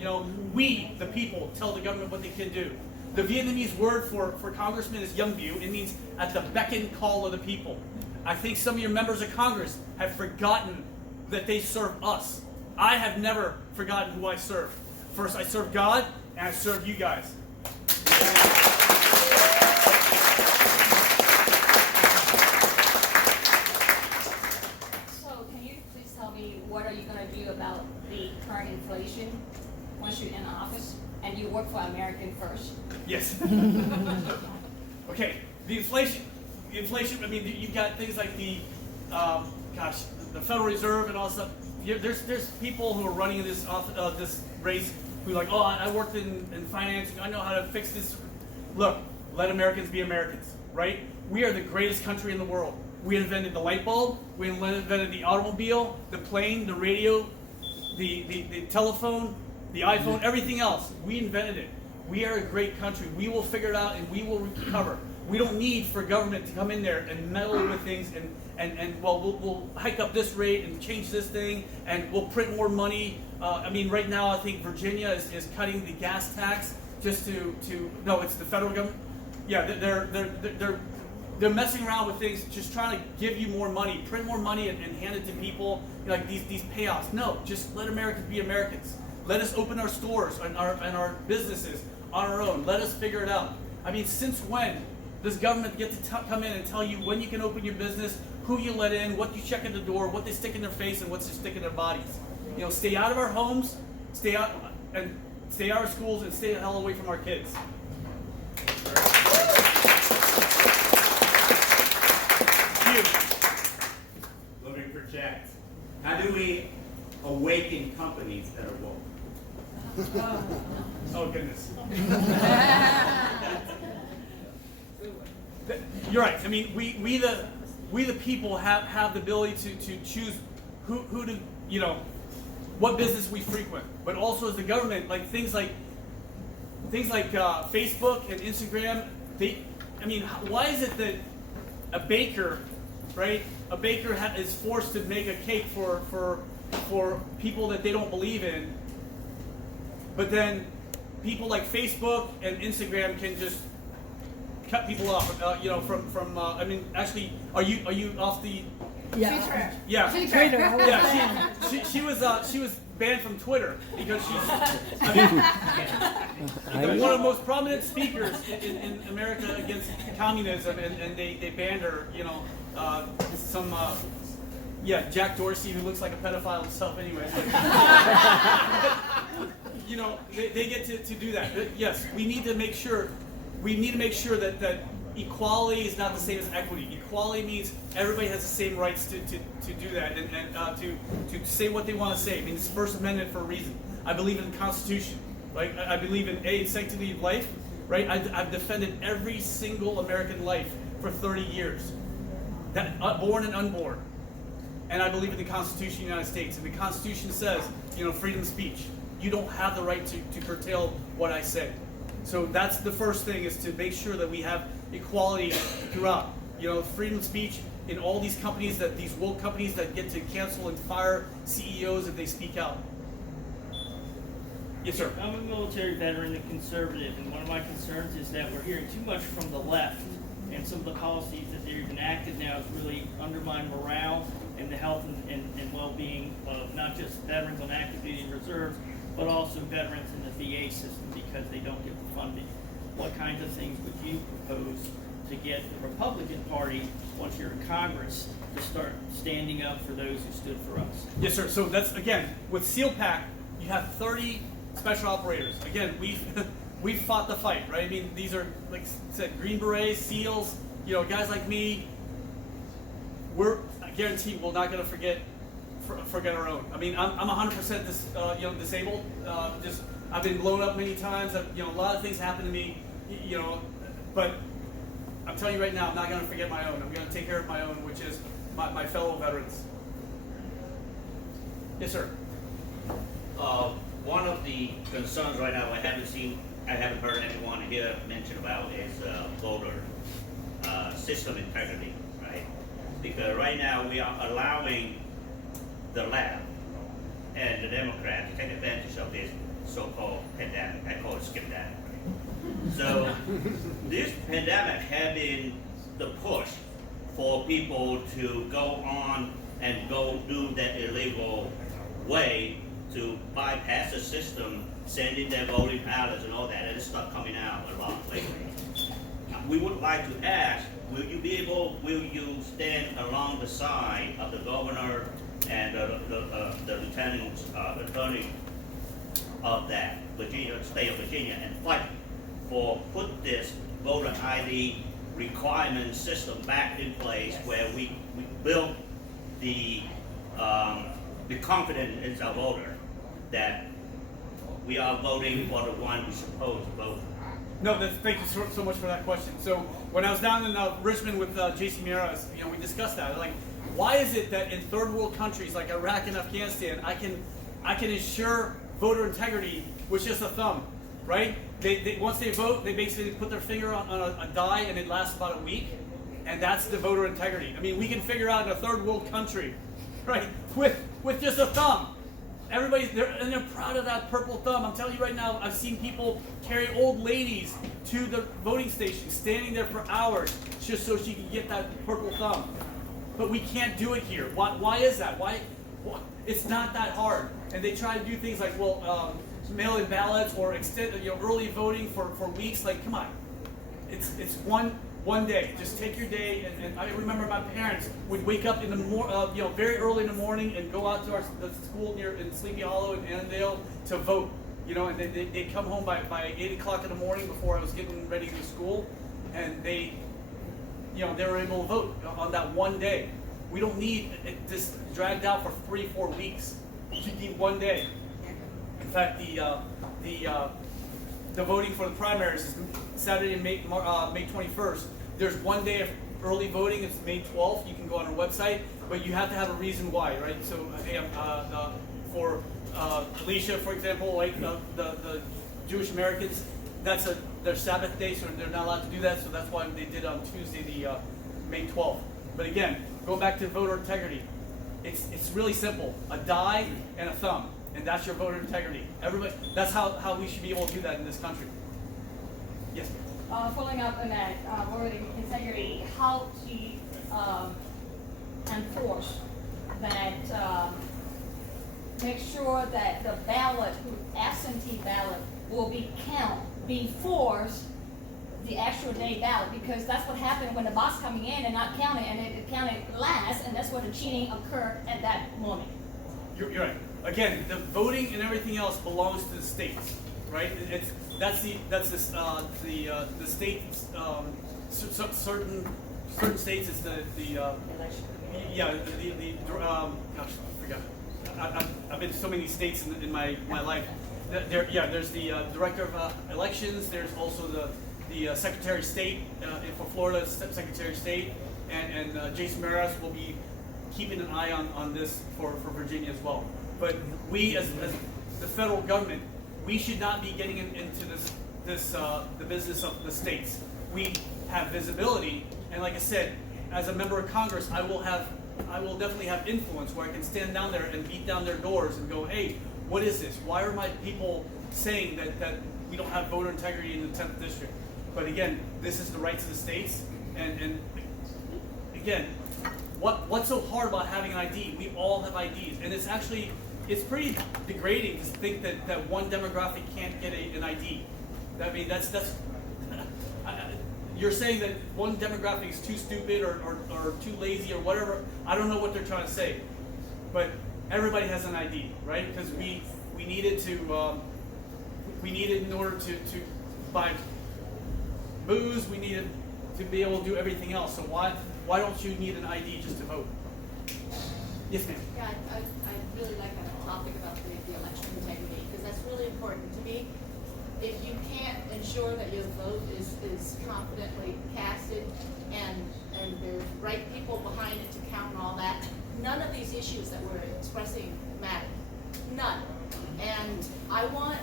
we, the people, tell the government what they can do. The Vietnamese word for congressman is Young View. It means at the beck and call of the people. I think some of your members of Congress have forgotten that they serve us. I have never forgotten who I serve. First, I serve God, and I serve you guys. So, can you please tell me what are you going to do about the current inflation once you're in office and you work for American First? Yes. Okay, the inflation. I mean, you've got things like the Federal Reserve and all stuff. There's people who are running this race who are like, I worked in financing. I know how to fix this. Look, let Americans be Americans, right? We are the greatest country in the world. We invented the light bulb. We invented the automobile, the plane, the radio, the telephone, the iPhone, everything else. We invented it. We are a great country. We will figure it out, and we will recover. We don't need for government to come in there and meddle with things and we'll hike up this rate and change this thing and we'll print more money. I mean, right now I think Virginia is cutting the gas tax just no, it's the federal government. Yeah, they're messing around with things, just trying to give you more money, print more money and hand it to people like these payoffs. No, just let Americans be Americans. Let us open our stores and our businesses on our own. Let us figure it out. I mean, since when does government get to come in and tell you when you can open your business, who you let in, what you check at the door, what they stick in their face, and what they stick in their bodies? Stay out of our homes, stay out of our schools, and stay the hell away from our kids. Let me project. How do we awaken companies that are woke? Oh goodness. You're right. I mean, we the people have the ability to choose who to what business we frequent, but also as the government, like things like Facebook and Instagram. Why is it that a baker, right? A baker is forced to make a cake for people that they don't believe in, but then people like Facebook and Instagram can just cut people off, actually, are you off the? Yeah. Yeah. Twitter. Yeah. She was banned from Twitter because she's one of the most prominent speakers in America against communism, and they banned her. Jack Dorsey, who looks like a pedophile himself, anyways. They get to do that. But yes, we need to make sure that equality is not the same as equity. Equality means everybody has the same rights to do that and to say what they want to say. I mean, it's the First Amendment for a reason. I believe in the Constitution. Right? I believe in sanctity of life. Right? I've defended every single American life for 30 years, born and unborn. And I believe in the Constitution of the United States. And the Constitution says, freedom of speech. You don't have the right to curtail what I say. So that's the first thing, is to make sure that we have equality throughout. You know, freedom of speech in all these companies, that these woke companies that get to cancel and fire CEOs if they speak out. Yes, sir. I'm a military veteran and conservative, and one of my concerns is that we're hearing too much from the left, and some of the policies that they've enacted now has really undermined morale and the health and well-being of not just veterans on active duty and reserves, but also veterans in the VA system, because they don't get the funding. What kinds of things would you propose to get the Republican Party, once you're in Congress, to start standing up for those who stood for us? Yes, sir. So that's, again, with SEAL Pack, you have 30 special operators. Again, we've fought the fight, right? I mean, these are, like I said, Green Berets, SEALs, you know, guys like me. I guarantee we're not going to forget our own. I mean, I'm 100% disabled. I've been blown up many times. A lot of things happen to me, but I'm telling you right now, I'm not going to forget my own. I'm going to take care of my own, which is my fellow veterans. Yes, sir. One of the concerns right now I haven't heard anyone here mention about is voter system integrity, right? Because right now we are allowing the left and the Democrats to take advantage of this so-called pandemic. I call it skipdemic. So this pandemic has been the push for people to go on and go do that illegal way to bypass the system, sending their voting ballots and all that, and it's not coming out a lot lately. We would like to ask, will you stand along the side of the governor and the lieutenant attorney of that state of Virginia and fight for put this voter ID requirement system back in place, where we build the confidence in our voter that we are voting for the one we're supposed to vote for. No, thank you so much for that question. So when I was down in Richmond with Jason Miras, we discussed that. Like, why is it that in third world countries like Iraq and Afghanistan, I can ensure voter integrity with just a thumb, right? They once they vote, they basically put their finger on a die, and it lasts about a week, and that's the voter integrity. I mean, we can figure out in a third world country, right, with just a thumb. They're proud of that purple thumb. I'm telling you right now, I've seen people carry old ladies to the voting station, standing there for hours just so she can get that purple thumb. But we can't do it here. Why is that? Why? It's not that hard. And they try to do things like, mail-in ballots or extend, early voting for weeks. Like, come on. It's one day. Just take your day. And I remember my parents would wake up in the very early in the morning and go out to the school in Sleepy Hollow in Annandale to vote. And they'd come home by 8 o'clock in the morning before I was getting ready to go to school, and they were able to vote on that one day. We don't need it this dragged out for 3-4 weeks. We need one day. In fact, the voting for the primaries is Saturday, May 21st. There's one day of early voting. It's May 12th. You can go on our website, but you have to have a reason why, right? So, for Alicia, for example, like the Jewish Americans, that's their Sabbath day, so they're not allowed to do that. So that's why they did on Tuesday, the May 12th. But again, going back to voter integrity, it's really simple: a die and a thumb. And that's your voter integrity. Everybody, that's how we should be able to do that in this country. Yes. Following up on that voter integrity, how to enforce that, make sure that the ballot, absentee ballot, will be forced the actual day ballot, because that's what happened when the box coming in and not counted, and it counted last, and that's where the cheating occurred at that moment. You're right. Again, the voting and everything else belongs to the states, right? That's the states. Certain states is gosh, I forgot. I've been to so many states in my life. There's the director of elections. There's also the Secretary of State for Florida, Secretary of State, and Jason Miras will be keeping an eye on this for Virginia as well. But we, as the federal government, we should not be getting into this the business of the states. We have visibility, and like I said, as a member of Congress, I will definitely have influence where I can stand down there and beat down their doors and go, hey, what is this? Why are my people saying that we don't have voter integrity in the 10th district? But again, this is the rights of the states, and again, what's so hard about having an ID? We all have IDs, and it's pretty degrading to think that one demographic can't get an ID. I mean, that's you're saying that one demographic is too stupid or too lazy or whatever. I don't know what they're trying to say, but everybody has an ID, right? Because we need it in order to buy booze. We need it to be able to do everything else. So why don't you need an ID just to vote? Yes, ma'am. Yeah, I really like that topic about the election integrity, because that's really important to me. If you can't ensure that your vote is confidently casted and there's right people behind it to count and all that, none of these issues that we're expressing matter. None. And I want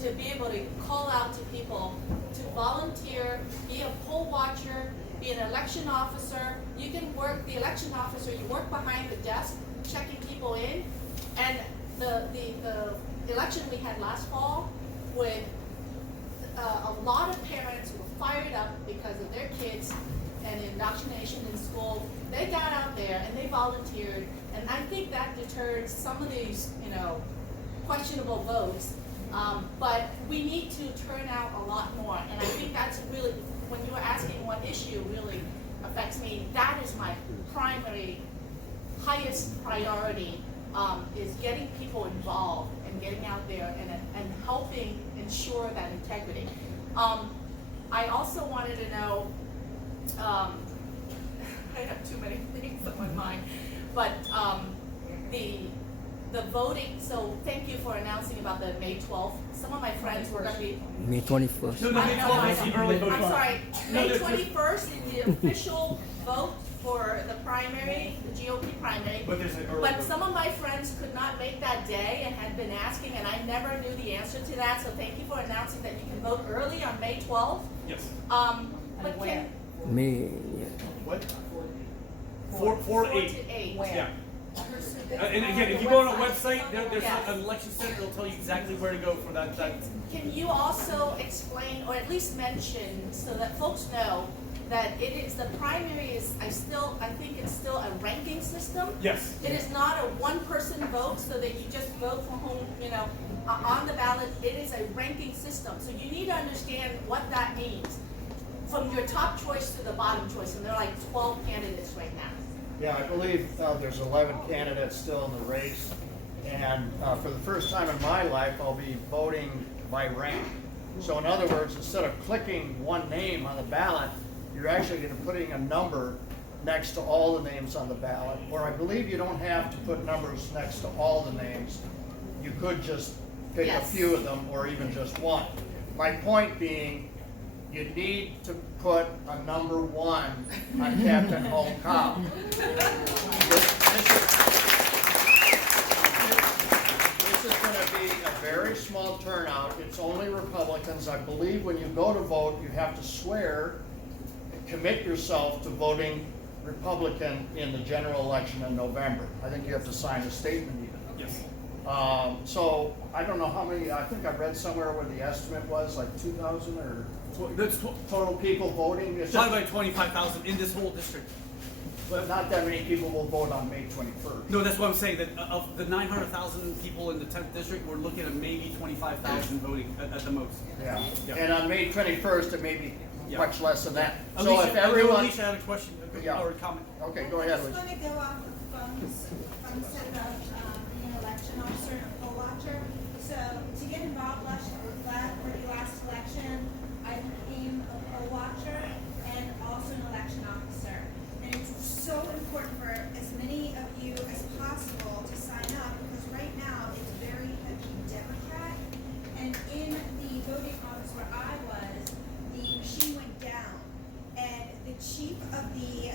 to be able to call out to people to volunteer, be a poll watcher, be an election officer. You can work, the election officer, you work behind the desk checking people in. And the election we had last fall, with a lot of parents were fired up because of their kids and indoctrination in school. They got out there and they volunteered, and I think that deterred some of these, questionable votes. But we need to turn out a lot more, and I think that's really, when you were asking what issue really affects me, that is my primary, highest priority, is getting people involved and getting out there and helping ensure that integrity. I also wanted to know, I have too many things on my mind, but the voting, so thank you for announcing about the May 12th. Some of my friends were going to be... May 21st. No, May 12th is the early voting. I'm sorry, May 21st is the official vote for the primary, the GOP primary. But there's an early But vote. some of my friends could not make that day and had been asking, and I never knew the answer to that, so thank you for announcing that you can vote early on May 12th. Yes. But can... May, yeah. What? 4 to 8. to 8. Yeah. And again, if you go on a website, there's an election center that'll tell you exactly where to go for that. Can you also explain, or at least mention, so that folks know that it is, the primary is, I think it's still a ranking system? Yes. It is not a one-person vote so that you just vote for whom, on the ballot. It is a ranking system. So you need to understand what that means. From your top choice to the bottom choice, and there are like 12 candidates right now. Yeah, I believe there's 11 candidates still in the race, and for the first time in my life, I'll be voting by rank. So in other words, instead of clicking one name on the ballot, you're actually going to putting a number next to all the names on the ballot, or I believe you don't have to put numbers next to all the names. You could just pick a few of them, or even just one. My point being, you need to put a number 1 on Captain Home Cow. This is going to be a very small turnout. It's only Republicans. I believe when you go to vote, you have to swear, commit yourself to voting Republican in the general election in November. I think you have to sign a statement even. Yes. So I don't know how many, I think I read somewhere where the estimate was like 2,000 or That's total people voting. It's probably like 25,000 in this whole district. But not that many people will vote on May 21st. No, that's what I'm saying, that of the 900,000 people in the 10th district, we're looking at maybe 25,000 voting at the most. Yeah. Yeah. And on May 21st, it may be much less than that. So Alicia, if everyone... Alicia had a question or a comment. Okay, go ahead, I Alicia. just want to go off of Phone said about being an election officer and a poll watcher. So to get involved for the last election, I became a poll watcher and also an election officer. And it's so important for as many of you as possible to sign up, because right now it's very heavy Democrat. And in the voting office where I was, the machine went down, and the chief of the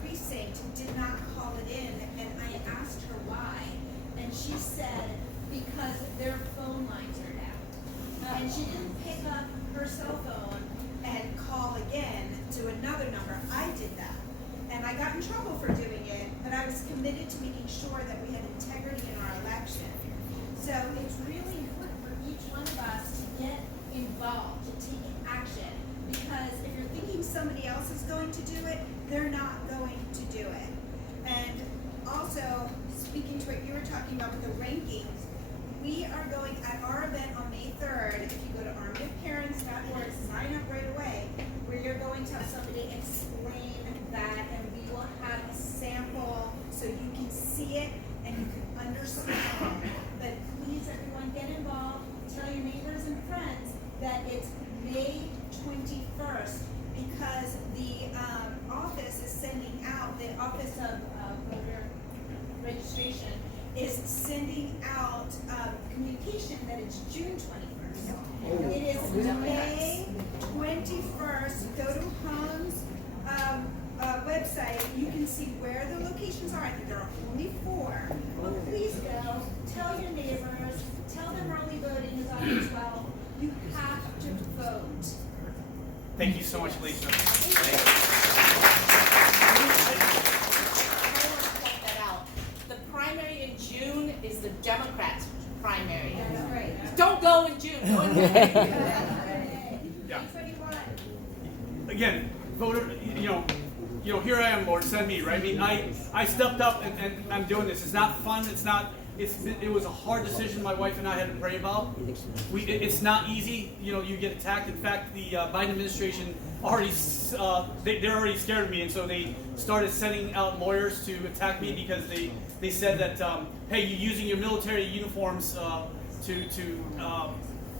precinct did not call it in, and I asked her why, and she said because their phone lines are down. she didn't pick up her cell phone and call again to another number. I did that. And I got in trouble for doing it, but I was committed to making sure that we had integrity in our election. So it's really important for each one of us to get involved, to take action. Because if you're thinking somebody else is going to do it, they're not going to do it. And also, speaking to what you were talking about with the rankings, we are going at our event on May 3rd, if you go to armyofparents.org, sign up right away, where you're going to have somebody explain that, and we will have a sample so you can see it and you can understand. But please, everyone, get involved. Tell your neighbors and friends that it's May 21st, because the office is sending out, the Office of Voter Registration is sending out communication that it's June 21st. It is May 21st. Go to Home's website. You can see where the locations are. I think there are only 4. But please go. Tell your neighbors. Tell them early voting is on the 12th. You have to vote. Thank you so much, Lisa. The primary in June is the Democrats' primary. That's right. Don't go in June. Go in May. Yeah. Again, voter, here I am, Lord, send me, right? I mean, I stepped up and I'm doing this. It's not fun. It was a hard decision my wife and I had to pray about. It's not easy. You get attacked. In fact, the Biden administration they're already scared of me, and so they started sending out lawyers to attack me because they said that, hey, you're using your military uniforms to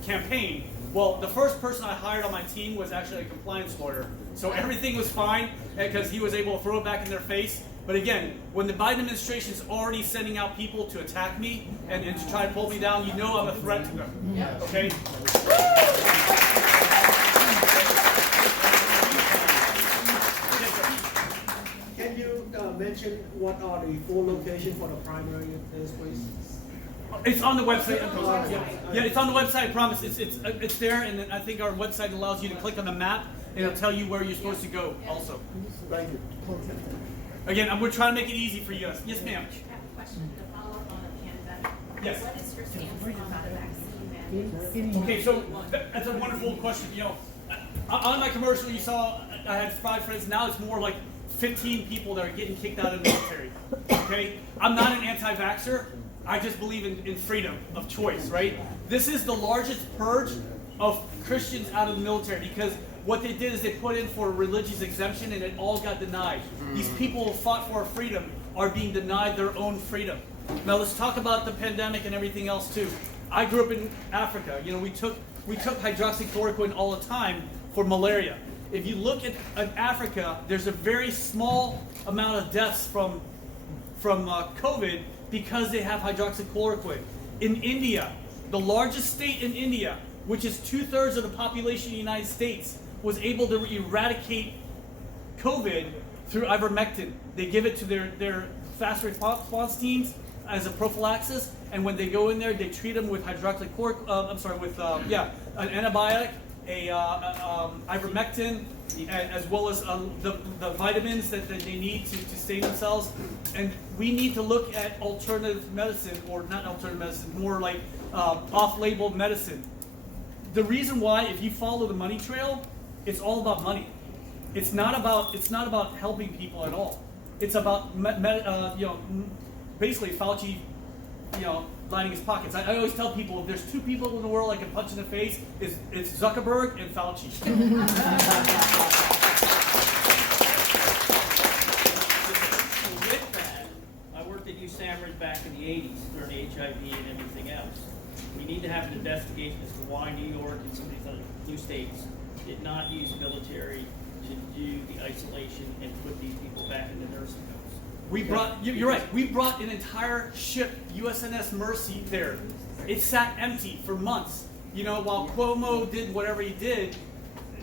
campaign. Well, the first person I hired on my team was actually a compliance lawyer, so everything was fine because he was able to throw it back in their face. But again, when the Biden administration is already sending out people to attack me and to try to pull me down, you know I'm a threat to them. Yep. Okay? Can you mention what are the 4 locations for the primary is, please? It's on the website. Yeah, it's on the website. I promise. It's there, and then I think our website allows you to click on the map, and it'll tell you where you're supposed to go. Also. Thank you. Again, we're trying to make it easy for you. Yes, ma'am. I have a question to follow up on the pandemic. Yes. What is your stance on the vaccine mandate? Okay, so that's a wonderful question. On my commercial, you saw I had 5 friends. Now it's more like 15 people that are getting kicked out of the military. Okay, I'm not an anti-vaxxer. I just believe in freedom of choice. Right? This is the largest purge of Christians out of the military because what they did is they put in for a religious exemption and it all got denied. These people who fought for our freedom are being denied their own freedom. Now let's talk about the pandemic and everything else too. I grew up in Africa. We took hydroxychloroquine all the time for malaria. If you look at Africa, there's a very small amount of deaths from COVID because they have hydroxychloroquine. In India, the largest state in India, which is 2/3 of the population of the United States, was able to eradicate COVID through ivermectin. They give it to their fast response teams as a prophylaxis, and when they go in there, they treat them with an antibiotic, ivermectin, as well as the vitamins that they need to sustain themselves. And we need to look at alternative medicine, or not alternative medicine, more like off-label medicine. The reason why, if you follow the money trail, it's all about money. It's not about helping people at all. It's about basically Fauci, lining his pockets. I always tell people if there's 2 people in the world I can punch in the face, it's Zuckerberg and Fauci. With that, I worked at USAMRIID back in the 80s during HIV and everything else. We need to have an investigation as to why New York and some of these other blue states did not use military to do the isolation and put these people back into nursing homes. You're right. We brought an entire ship, USNS Mercy, there. It sat empty for months. While Cuomo did whatever he did,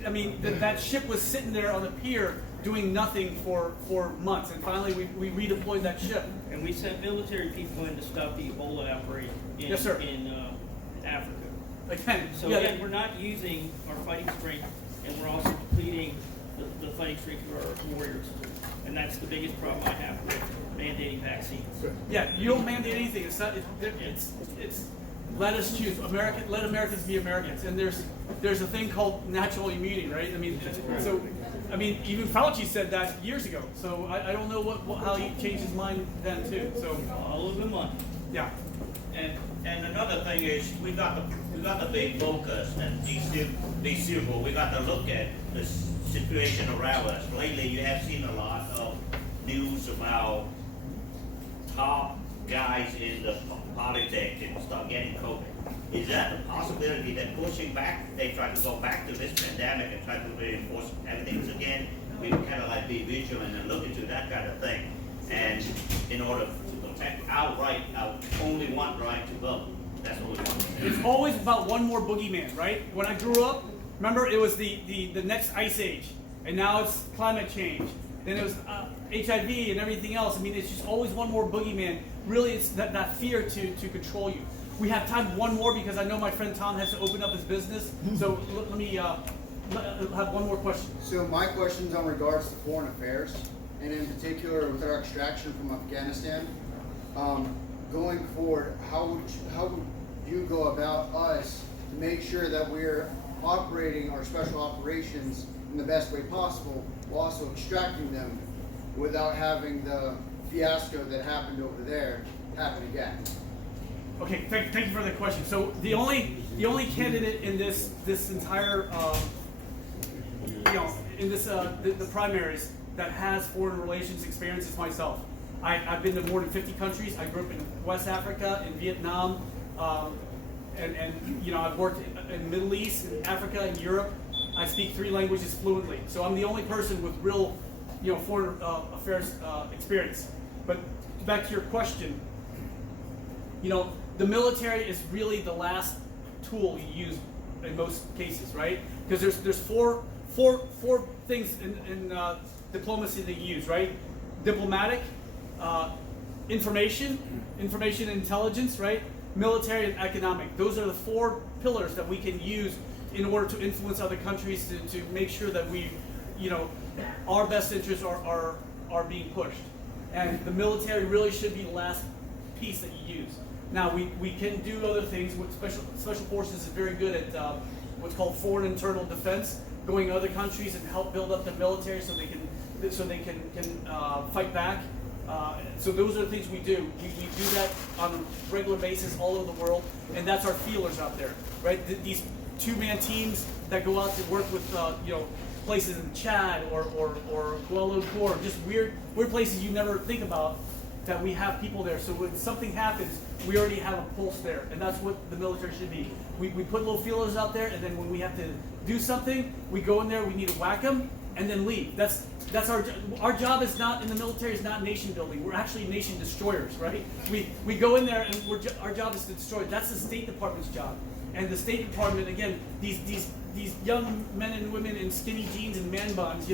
I mean, that ship was sitting there on the pier doing nothing for months. And finally, we redeployed that ship. And we sent military people in to stop the Ebola outbreak in Yes, sir. in Africa. again, So yeah, again, we're not using our fighting strength, and we're also depleting the fighting strength of our warriors. And that's the biggest problem I have with mandating vaccines. yeah, you don't mandate anything. It's not. It's let us choose. Let Americans be Americans. And there's a thing called natural immunity, right? I mean, so I mean, even Fauci said that years ago. So I don't know how he changed his mind then too. So all of them on. Yeah. And another thing is we got the big focus and be suitable. We got to look at the situation around us. Lately, you have seen a lot of news about top guys in the politics and start getting COVID. Is that a possibility that pushing back, they try to go back to this pandemic and try to reinforce everything again? We kind of like be vigilant and look into that kind of thing. And in order to protect our only one right to vote. That's what we want. It's always about one more boogeyman, right? When I grew up, remember it was the next ice age, and now it's climate change. Then it was HIV and everything else. I mean, it's just always one more boogeyman. Really, it's that fear to control you. We have time one more because I know my friend Tom has to open up his business. So let me have one more question. So my question's on regards to foreign affairs, and in particular with our extraction from Afghanistan. Going forward, how would you go about us to make sure that we're operating our special operations in the best way possible, while also extracting them without having the fiasco that happened over there happen again? Okay, thank you for the question. So the only candidate in this entire the primaries that has foreign relations experience is myself. I've been to more than 50 countries. I grew up in West Africa, in Vietnam, and I've worked in the Middle East, in Africa, in Europe. I speak 3 languages fluently. So I'm the only person with real, foreign affairs experience. But back to your question, the military is really the last tool you use in most cases, right? Because there's four things in diplomacy that you use, right? Diplomatic, information and intelligence, right? Military and economic. Those are the 4 pillars that we can use in order to influence other countries to make sure that we, our best interests are being pushed. And the military really should be the last piece that you use. Now we can do other things. Special forces is very good at what's called foreign internal defense, going to other countries and help build up the military so they can fight back. So those are the things we do. We do that on a regular basis all over the world, and that's our feelers out there, right? These 2-man teams that go out to work with places in Chad or Kuala Lumpur, just weird places you never think about, that we have people there. So when something happens, we already have a pulse there, and that's what the military should be. We put little feelers out there, and then when we have to do something, we go in there, we need to whack them, and then leave. That's our job is not, in the military, is not nation building. We're actually nation destroyers, right? We go in there, and our job is to destroy. That's the State Department's job. And the State Department, again, these young men and women in skinny jeans and man buns,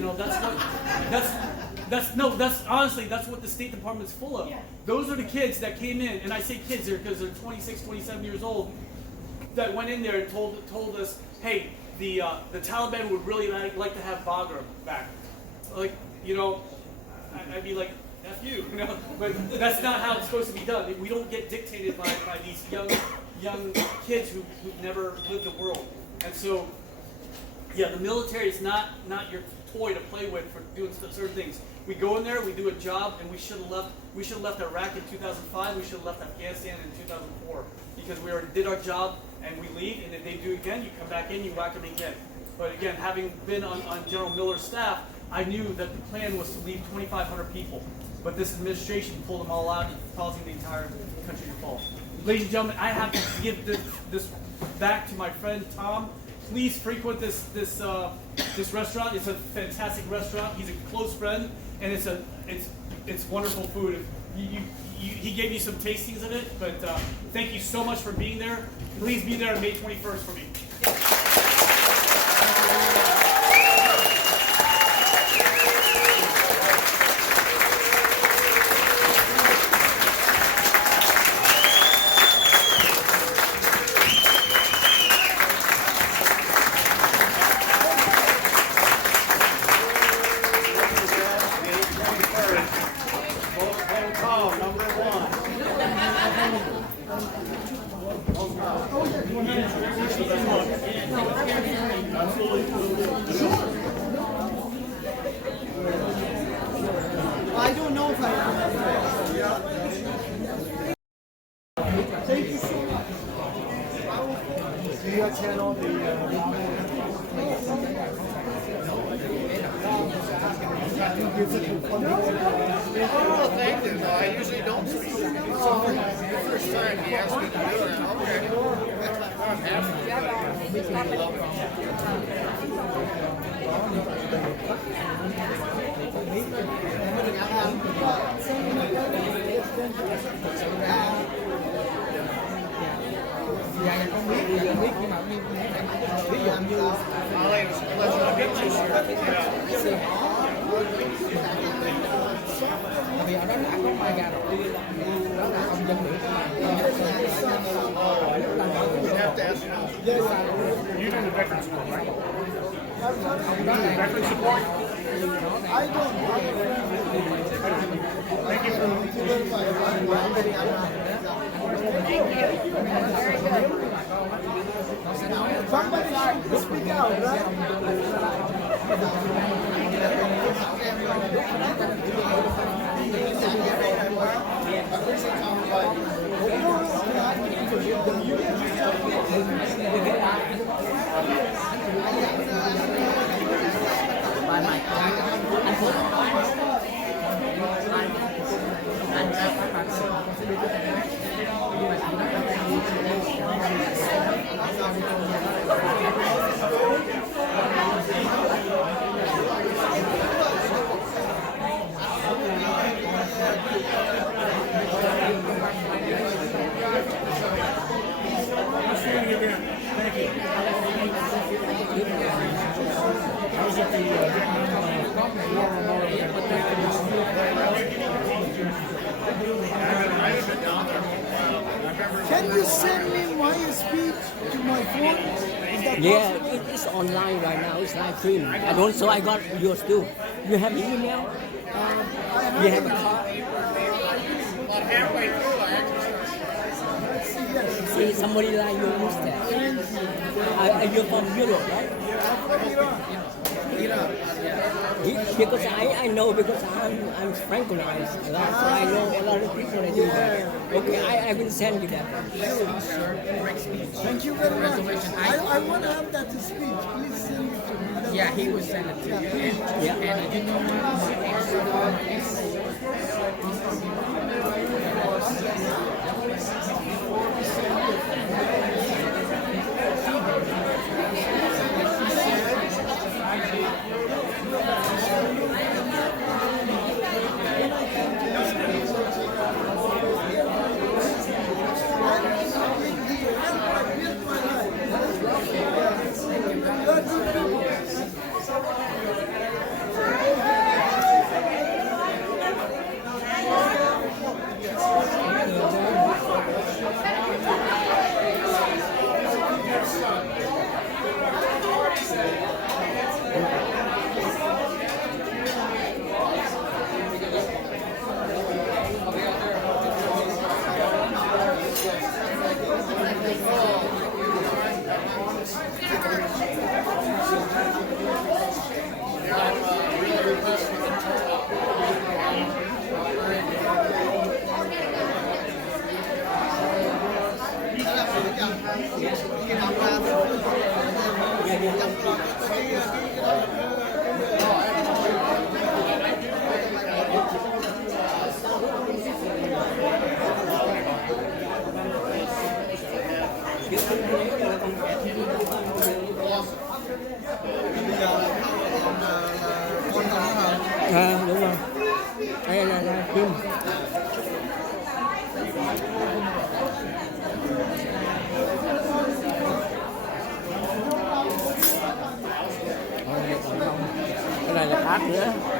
that's honestly, that's what the State Department's full of. Yeah. Those are the kids that came in, and I say kids here because they're 26, 27 years old, that went in there and told us, hey, the Taliban would really like to have Bagram back. Like, I'd be like, F you, but that's not how it's supposed to be done. We don't get dictated by these young kids who've never lived the world. And so, yeah, the military is not your toy to play with for doing certain things. We go in there, we do a job, and we should have left Iraq in 2005. We should have left Afghanistan in 2004 because we already did our job, and we leave. And if they do it again, you come back in, you whack them again. But again, having been on General Miller's staff, I knew that the plan was to leave 2,500 people. But this administration pulled them all out, causing the entire country to fall. Ladies and gentlemen, I have to give this back to my friend Tom. Please frequent this restaurant. It's a fantastic restaurant. He's a close friend, and it's wonderful food. He gave you some tastings of it, but thank you so much for being there. Please be there on May 21st for me. I don't know if I. Thank you so much. Do you channel the? Oh, thank you. No, I usually don't speak. So, the first time he asked me to do it, okay. I'm happy. Dạ không biết nhưng mà ví dụ như vì ở đó đã có mai gà rồi, đó là ông dân Mỹ. You know the veteran support, right? Veteran support? I don't. Thank you for Somebody speak out, right? Can you send me my speech to my phone? Is that Yeah, possible? it's online right now. It's live stream. And also I got yours too. You have email? You have a card? About halfway through, I actually See, somebody like you use that. You're from Europe, right? Because I know because I'm Francoized a lot, so I know a lot of people that do that. Okay, I will send you that. Thank you very much. I want to have that speech. Please send it to me. Yeah, he will send it to you. Yeah. And you know Đúng rồi. Đây là phim. Cái này là khác nữa.